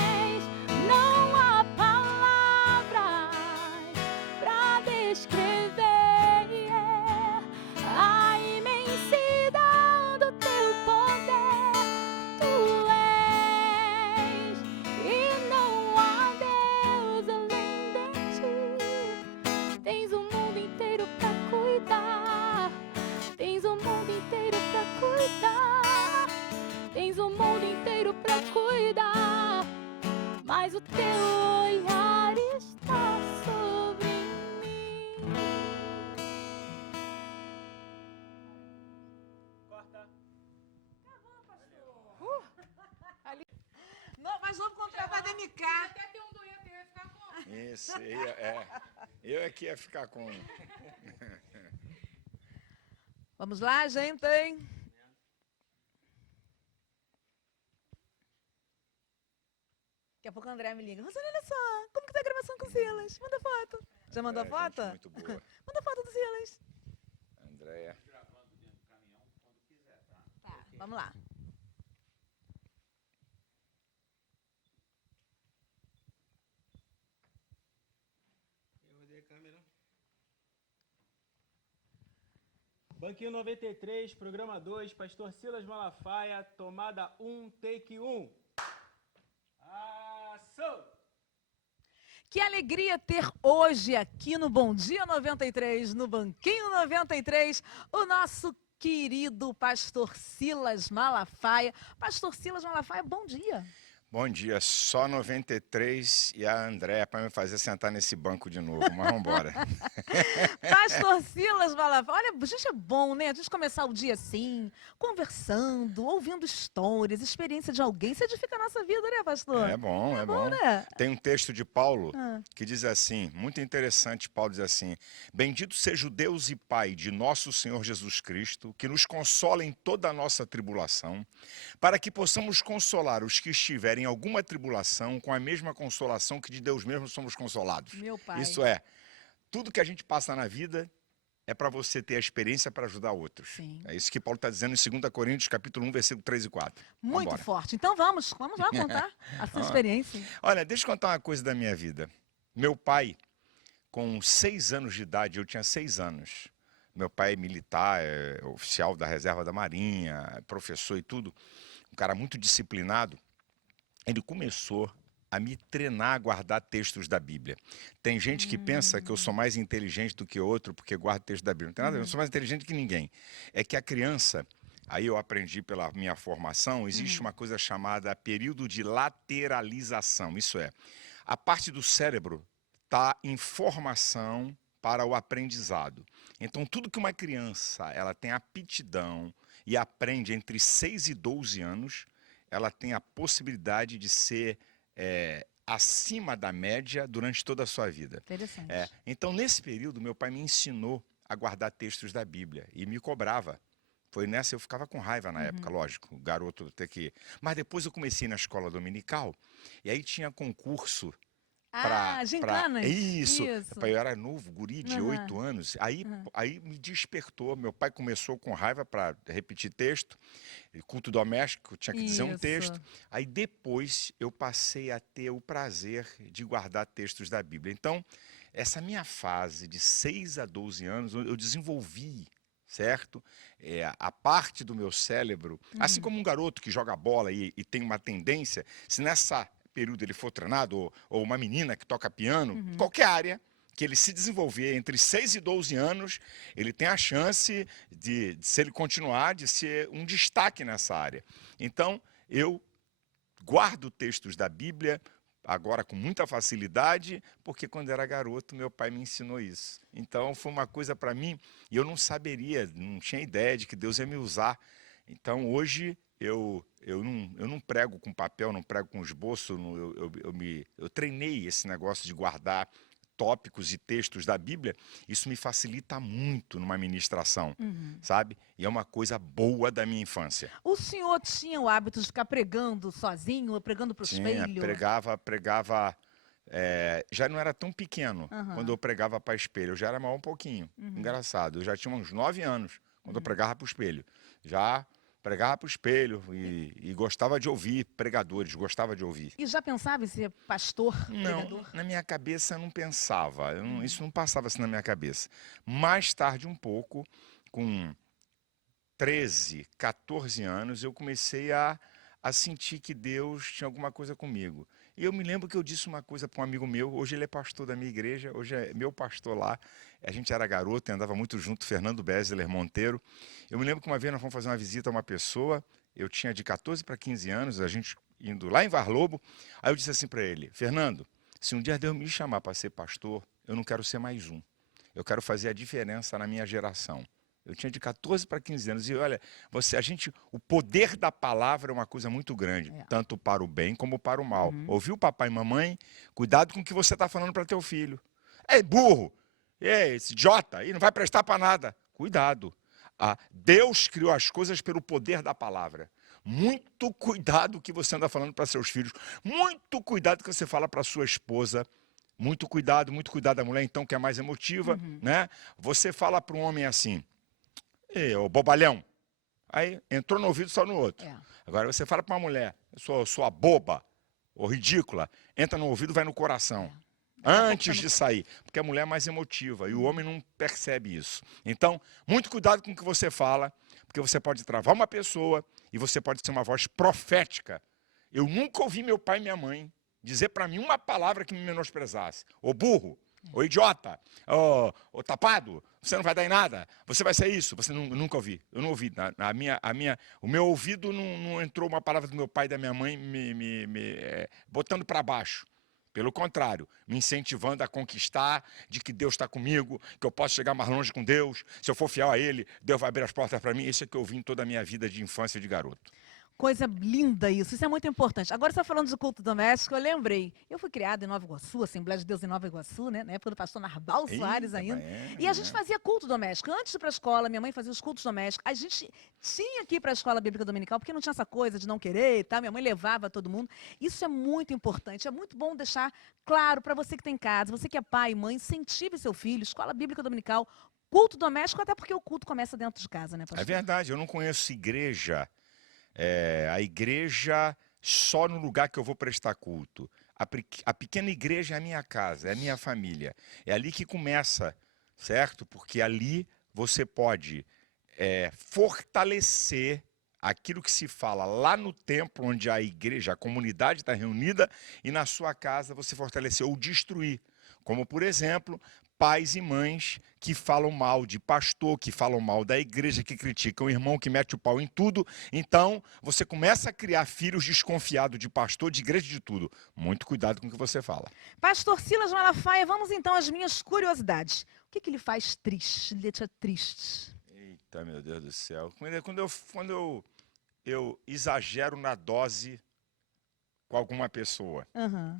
és, não há palavras pra descrever a imensidão do teu poder. Tu és, e não há Deus além de ti. Tens o mundo inteiro pra cuidar, tens o mundo inteiro pra cuidar, tens o mundo inteiro pra cuidar, mas o teu olhar está sobre mim. Corta. Não, mas vamos contratar da MK. Até tem um doente, ia ficar com... Isso, eu é que ia ficar com... Vamos lá, gente. Daqui a pouco a André me liga. Rosane, olha só, como que tá a gravação com o Silas? Manda foto. Já mandou a foto? Gente muito boa. Manda foto do Silas. Andréia. Tá, vamos lá. Banquinho 93, programa 2, pastor Silas Malafaia, tomada 1, take 1. Ação! Que alegria ter hoje aqui no Bom Dia 93, no Banquinho 93, o nosso querido pastor Silas Malafaia. Pastor Silas Malafaia, bom dia. Bom dia, só 93 e a Andréia para me fazer sentar nesse banco de novo, mas vamos embora. Pastor Silas Malafaia, olha, gente, é bom, né? A gente começar o dia assim, conversando, ouvindo histórias, experiência de alguém, isso edifica a nossa vida, né, pastor? É bom, é bom. Né? Tem um texto de Paulo Ah. que diz assim, muito interessante, Paulo diz assim: bendito seja o Deus e Pai de nosso Senhor Jesus Cristo, que nos consola em toda a nossa tribulação, para que possamos consolar os que estiverem em alguma tribulação com a mesma consolação que de Deus mesmo somos consolados. Meu pai. Isso é, tudo que a gente passa na vida é para você ter a experiência para ajudar outros. Sim. É isso que Paulo está dizendo em 2 Coríntios, capítulo 1, versículo 3 e 4. Muito Vambora. forte. Então vamos lá contar a sua experiência. Olha, deixa eu contar uma coisa da minha vida. Meu pai, com 6 anos de idade, eu tinha 6 anos. Meu pai é militar, é oficial da reserva da Marinha, é professor e tudo. Um cara muito disciplinado. Ele começou a me treinar a guardar textos da Bíblia. Tem gente que pensa que eu sou mais inteligente do que outro porque guardo texto da Bíblia. Não tem nada a ver, eu sou mais inteligente que ninguém. É que a criança, aí eu aprendi pela minha formação, existe uma coisa chamada período de lateralização. Isso é, a parte do cérebro está em formação para o aprendizado. Então, tudo que uma criança ela tem aptidão e aprende entre 6 e 12 anos, ela tem a possibilidade de ser acima da média durante toda a sua vida. Interessante. Então, nesse período, meu pai me ensinou a guardar textos da Bíblia e me cobrava. Foi nessa, eu ficava com raiva na época, lógico, o garoto ter que... Mas depois eu comecei na escola dominical e aí tinha concurso. Gincanas. Isso. Eu era novo, guri de 8 anos. Aí me despertou. Meu pai começou com raiva para repetir texto. Culto doméstico, tinha que dizer um texto. Aí depois eu passei a ter o prazer de guardar textos da Bíblia. Então, essa minha fase de 6 a 12 anos, eu desenvolvi, certo? A parte do meu cérebro, assim como um garoto que joga bola e tem uma tendência, se nessa período ele for treinado, ou uma menina que toca piano, qualquer área que ele se desenvolver entre 6 e 12 anos, ele tem a chance de, se ele continuar, de ser um destaque nessa área. Então, eu guardo textos da Bíblia, agora com muita facilidade, porque quando era garoto, meu pai me ensinou isso. Então, foi uma coisa para mim, e eu não saberia, não tinha ideia de que Deus ia me usar. Então, hoje, eu não prego com papel, não prego com esboço, eu treinei esse negócio de guardar tópicos e textos da Bíblia. Isso me facilita muito numa ministração, sabe? E é uma coisa boa da minha infância. O senhor tinha o hábito de ficar pregando sozinho, ou pregando para o espelho? Pregava. Já não era tão pequeno quando eu pregava para espelho, eu já era maior um pouquinho. Engraçado, eu já tinha uns 9 anos quando eu pregava para o espelho. Já pregava para o espelho e gostava de ouvir pregadores, gostava de ouvir. E já pensava em ser pastor, pregador? Não, na minha cabeça eu não pensava, isso não passava assim na minha cabeça. Mais tarde um pouco, com 13, 14 anos, eu comecei a sentir que Deus tinha alguma coisa comigo. E eu me lembro que eu disse uma coisa para um amigo meu, hoje ele é pastor da minha igreja, hoje é meu pastor lá, a gente era garoto e andava muito junto, Fernando Besler Monteiro. Eu me lembro que uma vez nós fomos fazer uma visita a uma pessoa, eu tinha de 14 para 15 anos, a gente indo lá em Varlobo, aí eu disse assim para ele: Fernando, se um dia Deus me chamar para ser pastor, eu não quero ser mais um, eu quero fazer a diferença na minha geração. Eu tinha de 14 para 15 anos. E olha, o poder da palavra é uma coisa muito grande, tanto para o bem como para o mal. Ouviu, papai e mamãe? Cuidado com o que você está falando para teu filho. É burro, esse idiota, aí não vai prestar para nada. Cuidado. Deus criou as coisas pelo poder da palavra. Muito cuidado o que você anda falando para seus filhos. Muito cuidado que você fala para sua esposa. Muito cuidado a mulher, então, que é mais emotiva, né? Você fala para um homem assim: ô bobalhão. Aí entrou no ouvido, saiu no outro. Agora você fala para uma mulher: sua boba ou ridícula, entra no ouvido, vai no coração. Antes de sair. Porque a mulher é mais emotiva e o homem não percebe isso. Então, muito cuidado com o que você fala, porque você pode travar uma pessoa e você pode ser uma voz profética. Eu nunca ouvi meu pai e minha mãe dizer para mim uma palavra que me menosprezasse. Ô burro, ô idiota, ô tapado, você não vai dar em nada, você vai ser isso. Você nunca ouvi. Eu não ouvi. O meu ouvido não entrou uma palavra do meu pai e da minha mãe botando para baixo. Pelo contrário, me incentivando a conquistar, de que Deus está comigo, que eu posso chegar mais longe com Deus. Se eu for fiel a Ele, Deus vai abrir as portas para mim. Isso é que eu vi em toda a minha vida de infância e de garoto. Coisa linda isso é muito importante. Agora, você está falando de culto doméstico, eu lembrei. Eu fui criada em Nova Iguaçu, Assembleia de Deus em Nova Iguaçu, né? Na época do pastor Narbal Soares ainda. E a gente fazia culto doméstico. Antes de ir para a escola, minha mãe fazia os cultos domésticos. A gente tinha que ir para a escola bíblica dominical, porque não tinha essa coisa de não querer e tal. Minha mãe levava todo mundo. Isso é muito importante. É muito bom deixar claro para você que tem em casa, você que é pai e mãe, incentive seu filho, escola bíblica dominical, culto doméstico, até porque o culto começa dentro de casa, né, pastor? É verdade, eu não conheço igreja. A igreja só no lugar que eu vou prestar culto. A pequena igreja é a minha casa, é a minha família. É ali que começa, certo? Porque ali você pode fortalecer aquilo que se fala lá no templo, onde a igreja, a comunidade está reunida, e na sua casa você fortalecer ou destruir. Como, por exemplo, pais e mães que falam mal de pastor, que falam mal da igreja, que criticam o irmão, que mete o pau em tudo. Então, você começa a criar filhos desconfiados de pastor, de igreja, de tudo. Muito cuidado com o que você fala. Pastor Silas Malafaia, vamos então às minhas curiosidades. O que ele faz triste, ele deixa triste? Eita, meu Deus do céu. Quando eu exagero na dose com alguma pessoa,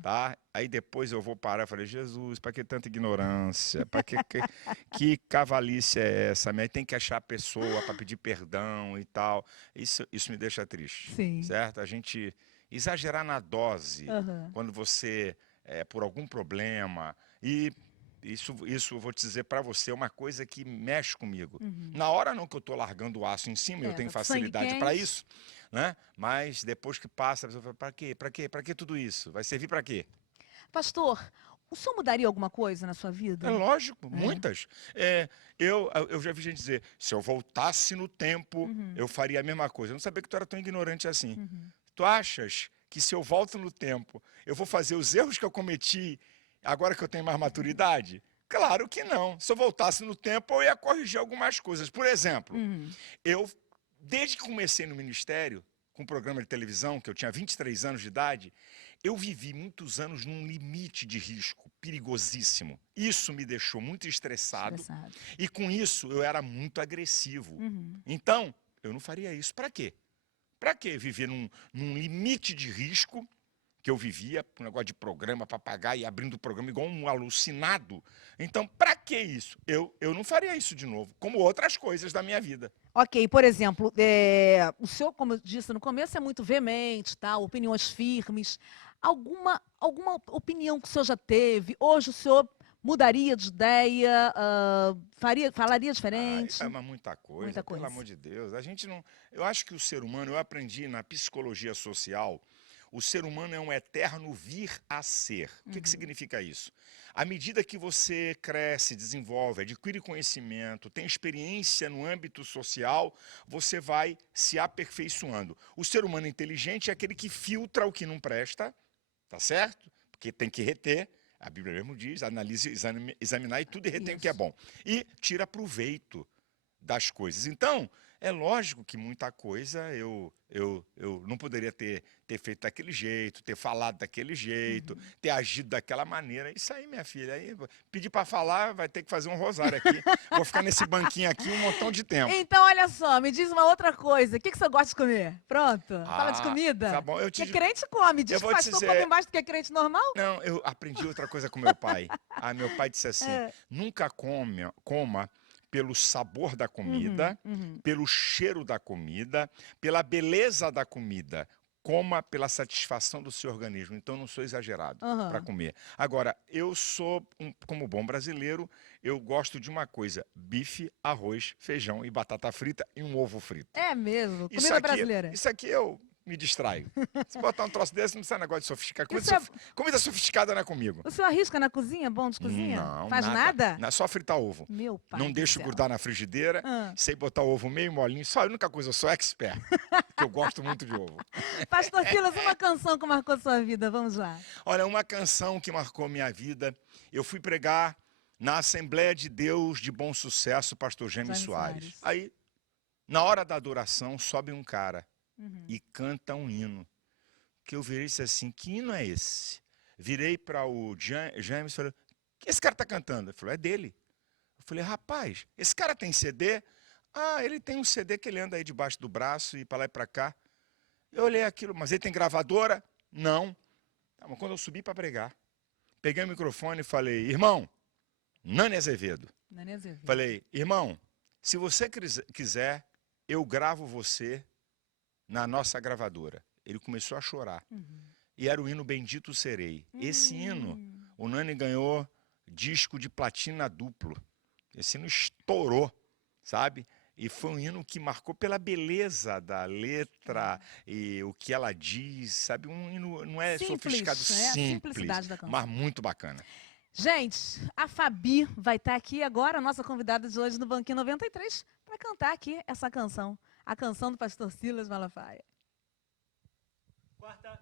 tá? Aí depois eu vou parar e falei, Jesus, para que tanta ignorância? Para que cavalice é essa? Aí tem que achar a pessoa para pedir perdão e tal. Isso me deixa triste, Sim. certo? A gente exagerar na dose quando você, por algum problema, e isso eu vou te dizer para você, é uma coisa que mexe comigo. Na hora não que eu estou largando o aço em cima, eu tenho facilidade para isso, né? Mas depois que passa, a pessoa fala, para quê? Para que tudo isso? Vai servir para quê? Pastor, o senhor mudaria alguma coisa na sua vida? É lógico, muitas. Eu já vi gente dizer, se eu voltasse no tempo, eu faria a mesma coisa. Eu não sabia que tu era tão ignorante assim. Tu achas que se eu volto no tempo, eu vou fazer os erros que eu cometi agora que eu tenho mais maturidade? Claro que não. Se eu voltasse no tempo, eu ia corrigir algumas coisas. Por exemplo, eu, desde que comecei no ministério, com um programa de televisão, que eu tinha 23 anos de idade, eu vivi muitos anos num limite de risco perigosíssimo. Isso me deixou muito estressado. E com isso eu era muito agressivo. Então, eu não faria isso. Para quê? Para que viver num limite de risco que eu vivia, um negócio de programa, papagaio, abrindo o programa igual um alucinado? Então, para que isso? Eu não faria isso de novo, como outras coisas da minha vida. Ok, por exemplo, o senhor, como eu disse no começo, é muito veemente, tá? Opiniões firmes. Alguma opinião que o senhor já teve? Hoje o senhor mudaria de ideia? Falaria diferente? Mas muita coisa, pelo amor de Deus. A gente não. Eu acho que o ser humano, eu aprendi na psicologia social, o ser humano é um eterno vir a ser. O que significa isso? À medida que você cresce, desenvolve, adquire conhecimento, tem experiência no âmbito social, você vai se aperfeiçoando. O ser humano inteligente é aquele que filtra o que não presta, tá certo? Porque tem que reter, a Bíblia mesmo diz, analise, examinar e tudo e retém o que é bom. E tira proveito das coisas. Então, é lógico que muita coisa eu não poderia ter feito daquele jeito, ter falado daquele jeito, ter agido daquela maneira. Isso aí, minha filha, aí, pedir para falar, vai ter que fazer um rosário aqui. Vou ficar nesse banquinho aqui um montão de tempo. Então, olha só, me diz uma outra coisa. O que você gosta de comer? Pronto, fala de comida. Tá bom, que crente come. Diz que o pastor come mais do que crente normal? Não, eu aprendi outra coisa com meu pai. Meu pai disse assim, nunca coma pelo sabor da comida, pelo cheiro da comida, pela beleza da comida. Coma pela satisfação do seu organismo. Então, não sou exagerado para comer. Agora, eu sou, como bom brasileiro, eu gosto de uma coisa: bife, arroz, feijão e batata frita e um ovo frito. É mesmo? Comida brasileira. Isso aqui eu me distraio. Se botar um troço desse, não precisa negócio de sofisticado. Isso é- Comida sofisticada não é comigo. O senhor arrisca na cozinha? Bom de cozinha? Não, Faz nada? Não, só fritar ovo. Meu pai Não do deixo céu. grudar na frigideira. Ah. Sei botar o ovo meio molinho. Só a única coisa, eu sou expert. Porque eu gosto muito de ovo. Pastor Silas, uma canção que marcou sua vida, vamos lá. Olha, uma canção que marcou minha vida. Eu fui pregar na Assembleia de Deus de Bom Sucesso, pastor Jaime Jaime Soares. Soares. Aí, na hora da adoração, sobe um cara Uhum. e canta um hino. Que eu virei e disse assim, que hino é esse? Virei para o James e falei, o que esse cara está cantando? Ele falou, é dele. Eu falei, rapaz, esse cara tem CD? Ah, ele tem um CD que ele anda aí debaixo do braço e para lá e para cá. Eu olhei aquilo, mas ele tem gravadora? Não. Tá, mas quando eu subi para pregar, peguei o microfone e falei, irmão, Nani Azevedo. Nani Azevedo. Falei, irmão, se você quiser, eu gravo você na nossa gravadora. Ele começou a chorar. Uhum. E era o hino Bendito Serei. Esse hino, Hum. o Nani ganhou disco de platina duplo. Esse hino estourou, sabe? E foi um hino que marcou pela beleza da letra e o que ela diz, sabe? Um hino não é Simples, sofisticado, é a simples, simplicidade da canção. mas muito bacana. Gente, a Fabi vai estar aqui agora, a nossa convidada de hoje no Banquinho 93, para cantar aqui essa canção. A canção do pastor Silas Malafaia. Quarta.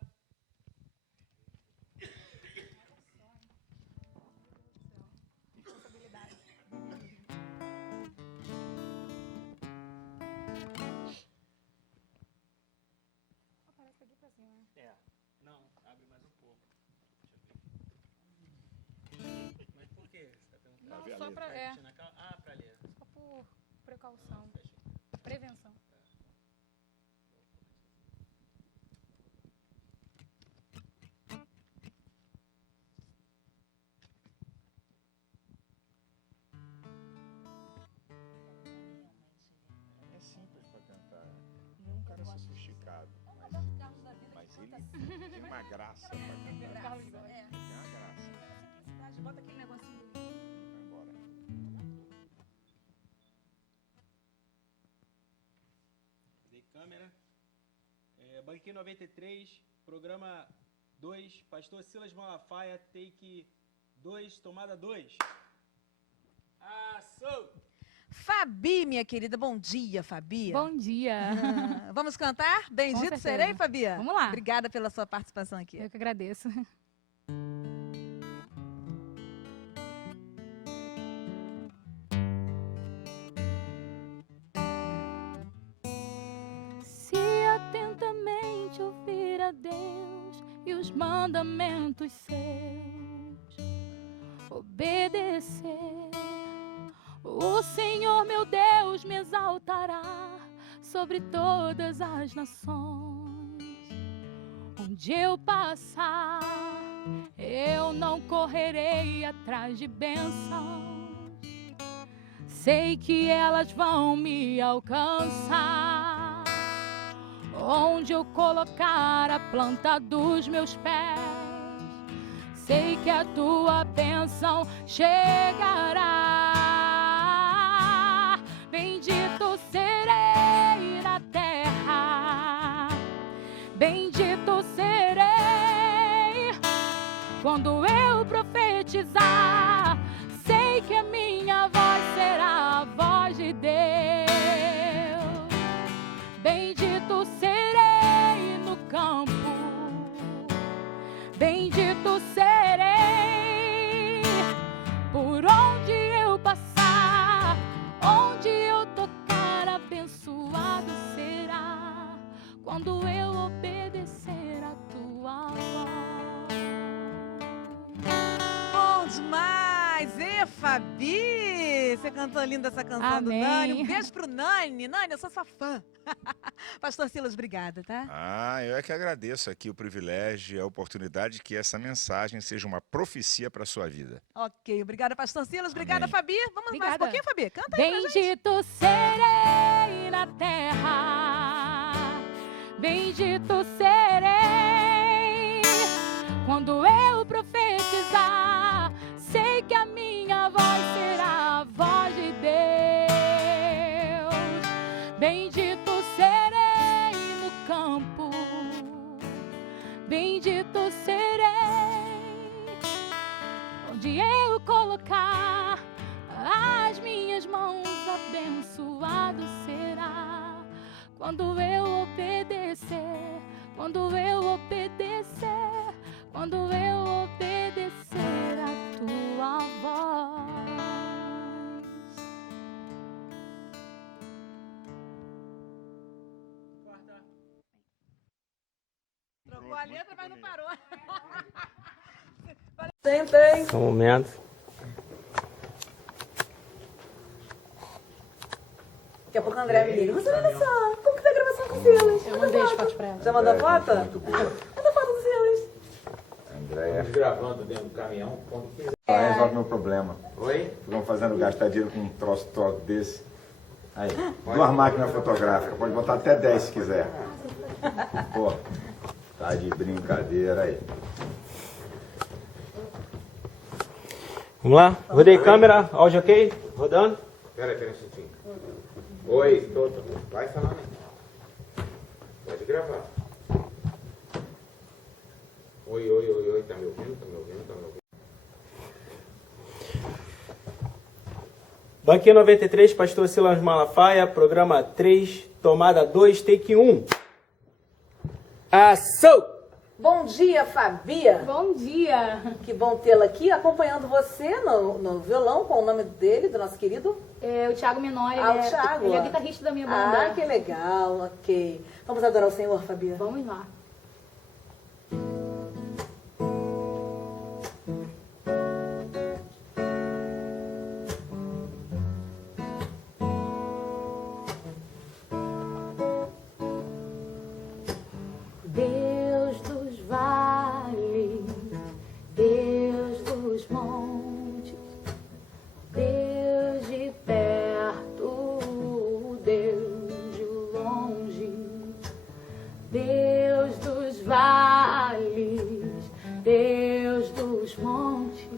É. Não, abre mais um pouco. Deixa eu ver. Mas por quê? Você tá perguntando? Pra ver a Não, só letra. pra. É, Deixa na cal- Ah, pra ler. só por precaução. Prevenção. É simples para cantar. Não é um cara sofisticado, mas ele tem uma graça para cantar. Tem uma graça. Bota aquele negocinho. Vai embora. Dei câmera. Banquinho 93, programa 2, pastor Silas Malafaia, take 2, tomada 2. Ação! Fabi, minha querida, bom dia, Fabi. Bom dia. Ah, vamos cantar? Bendito certeza. serei, Fabia? Vamos lá. Obrigada pela sua participação aqui. Eu que agradeço. Se atentamente ouvir a Deus e os mandamentos seus, obedecer, o Senhor meu Deus me exaltará sobre todas as nações. Onde eu passar, eu não correrei atrás de bênçãos. Sei que elas vão me alcançar. Onde eu colocar a planta dos meus pés, sei que a tua bênção chegará. Bendito serei na terra, bendito serei quando eu profetizar. Sei que a minha voz será a voz de Deus. Bendito serei no campo, bendito serei por onde eu passar. Onde eu tocar, abençoado será quando eu obedecer a tua voz. Bom demais! E Fabi! Você cantou linda essa canção do Amém. Nani. Um beijo pro Nani. Nani, eu sou sua fã. Pastor Silas, obrigada, tá? Ah, eu é que agradeço aqui o privilégio e a oportunidade que essa mensagem seja uma profecia para a sua vida. Ok, obrigada, Pastor Silas. Obrigada, Amém. Fabi. Vamos mais um Obrigada. pouquinho, Fabi? Canta aí pra gente. Bendito serei na terra, bendito serei quando eu profetizar. Sei que a minha voz será a voz de Deus. Bendito serei no campo, onde eu colocar as minhas mãos, abençoado será. Quando eu obedecer, quando eu obedecer, quando eu obedecer a tua voz. Trocou a letra, mas não parou. Só um momento. Daqui a pouco a André me liga. Você olha só, como que tá a gravação com o Silas? Eu mandei as fotos pra ela. Já mandou a foto? Manda a foto do Silas. Andréia. Gravando dentro do caminhão, quando quiser. Resolve meu problema. Oi? Ficam fazendo gastar dinheiro com um troço desse. Aí, 2 máquinas fotográficas, pode botar até 10 se quiser. Pô, tá de brincadeira aí. Vamos lá? Rodei câmera, áudio ok? Rodando? Peraí um instantinho. Oi, vai falando aí. Pode gravar. Oi, tá me ouvindo? Tá me ouvindo? Tá me ouvindo? Banquinho 93, Pastor Silas Malafaia, programa 3, tomada 2, take 1. Ação! Bom dia, Fabia. Bom dia! Que bom tê-la aqui, acompanhando você no violão, com o nome dele, do nosso querido. É, o Thiago Menor, o Thiago. ele é guitarrista da minha banda. Ah, que legal, ok. Vamos adorar o Senhor, Fabia? Vamos lá. Deus dos vales, Deus dos montes, Deus de perto, Deus de longe, Deus dos vales, Deus dos montes,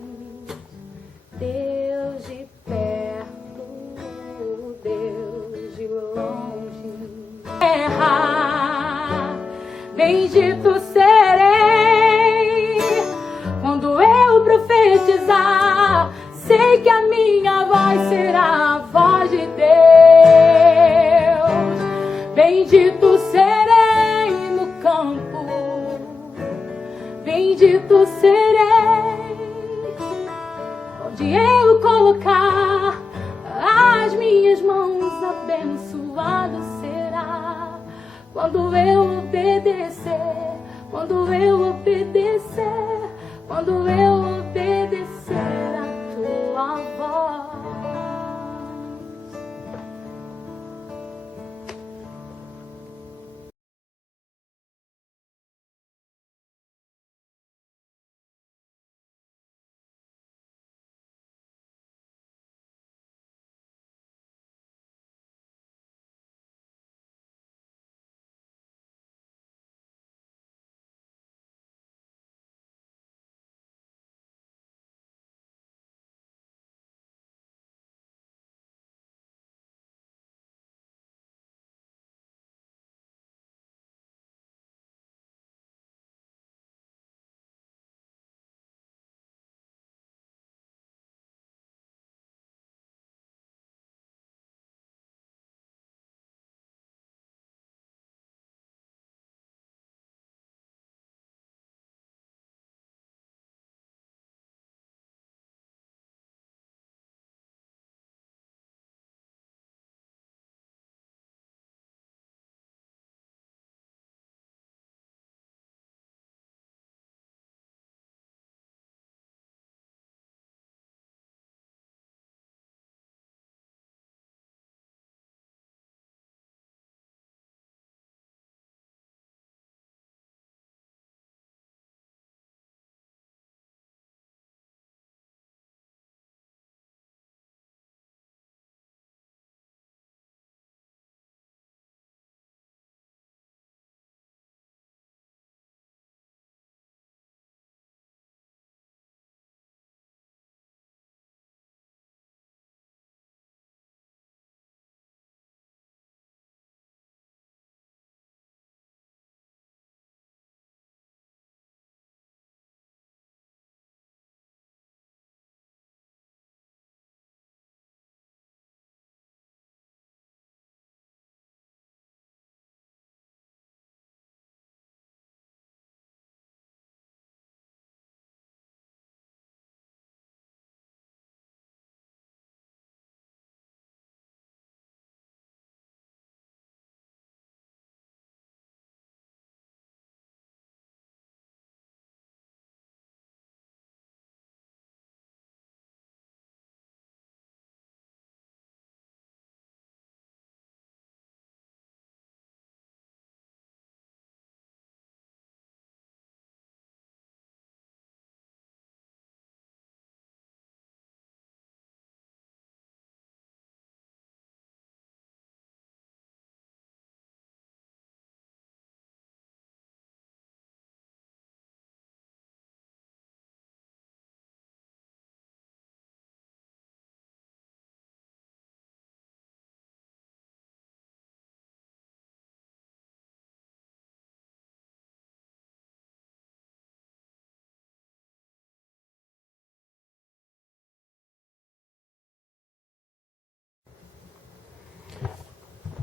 Deus de perto, Deus de longe. Bendito serei quando eu profetizar. Sei que a minha voz será a voz de Deus. Bendito serei no campo, bendito serei onde eu colocar as minhas mãos, abençoado será. Quando eu obedecer, quando eu obedecer, quando eu obedecer a tua voz.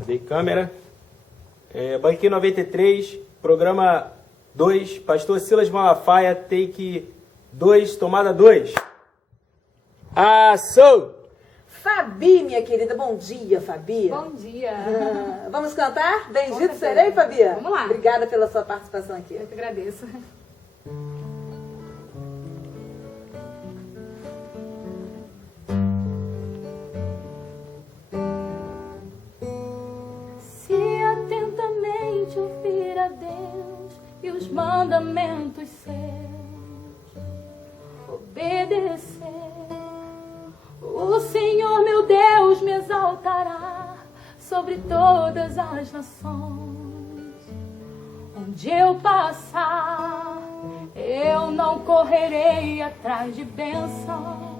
Dei câmera. Banquinho 93, programa 2, Pastor Silas Malafaia, take 2, tomada 2. Ação! Fabi, minha querida, bom dia, Fabi. Bom dia. Vamos cantar? Bendito certeza. serei, Fabi? Vamos lá. Obrigada pela sua participação aqui. Eu que agradeço. Se atentamente ouvir a Deus e os mandamentos seus, obedecer, o Senhor meu Deus me exaltará sobre todas as nações. Onde eu passar, eu não correrei atrás de bênção.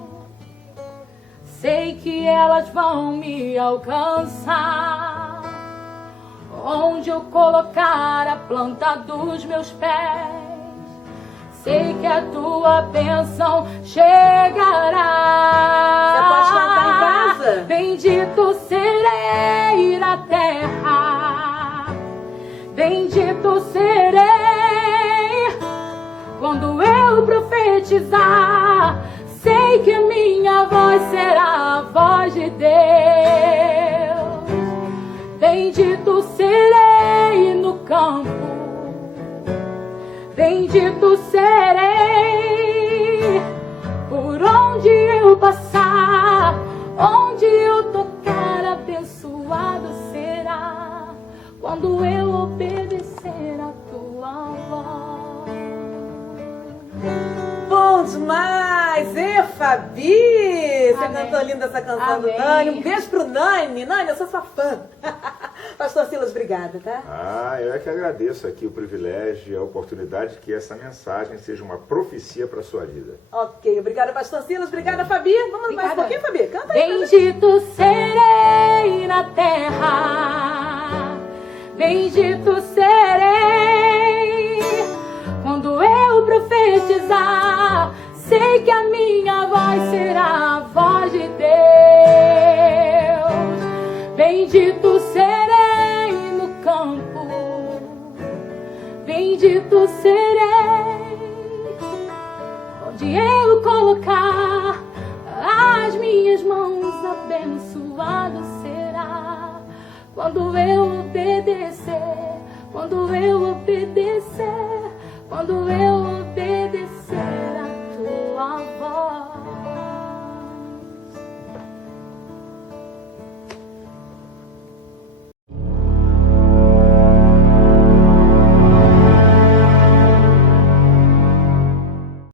Sei que elas vão me alcançar. Onde eu colocar a planta dos meus pés, sei que a tua bênção chegará. Você pode cantar em casa? Bendito serei na terra, bendito serei quando eu profetizar. Sei que minha voz será a voz de Deus. Bendito serei no campo, bendito serei por onde eu passar. Onde eu tocar, abençoado será quando eu obedecer a tua voz. Bom demais! E Fabi! Você Amém. cantou linda essa canção Amém. do Nani. Um beijo pro Nani. Nani, eu sou sua fã. Pastor Silas, obrigada, tá? Eu é que agradeço aqui o privilégio e a oportunidade que essa mensagem seja uma profecia para a sua vida. Ok, obrigada, Pastor Silas. Obrigada, Fabi. Vamos mais um pouquinho, Fabi? Canta aí. Bendito serei na terra, bendito serei quando eu profetizar. Sei que a minha voz será a voz de Deus. Bendito serei no campo, bendito serei onde eu colocar as minhas mãos. Abençoado será quando eu obedecer, quando eu obedecer, quando eu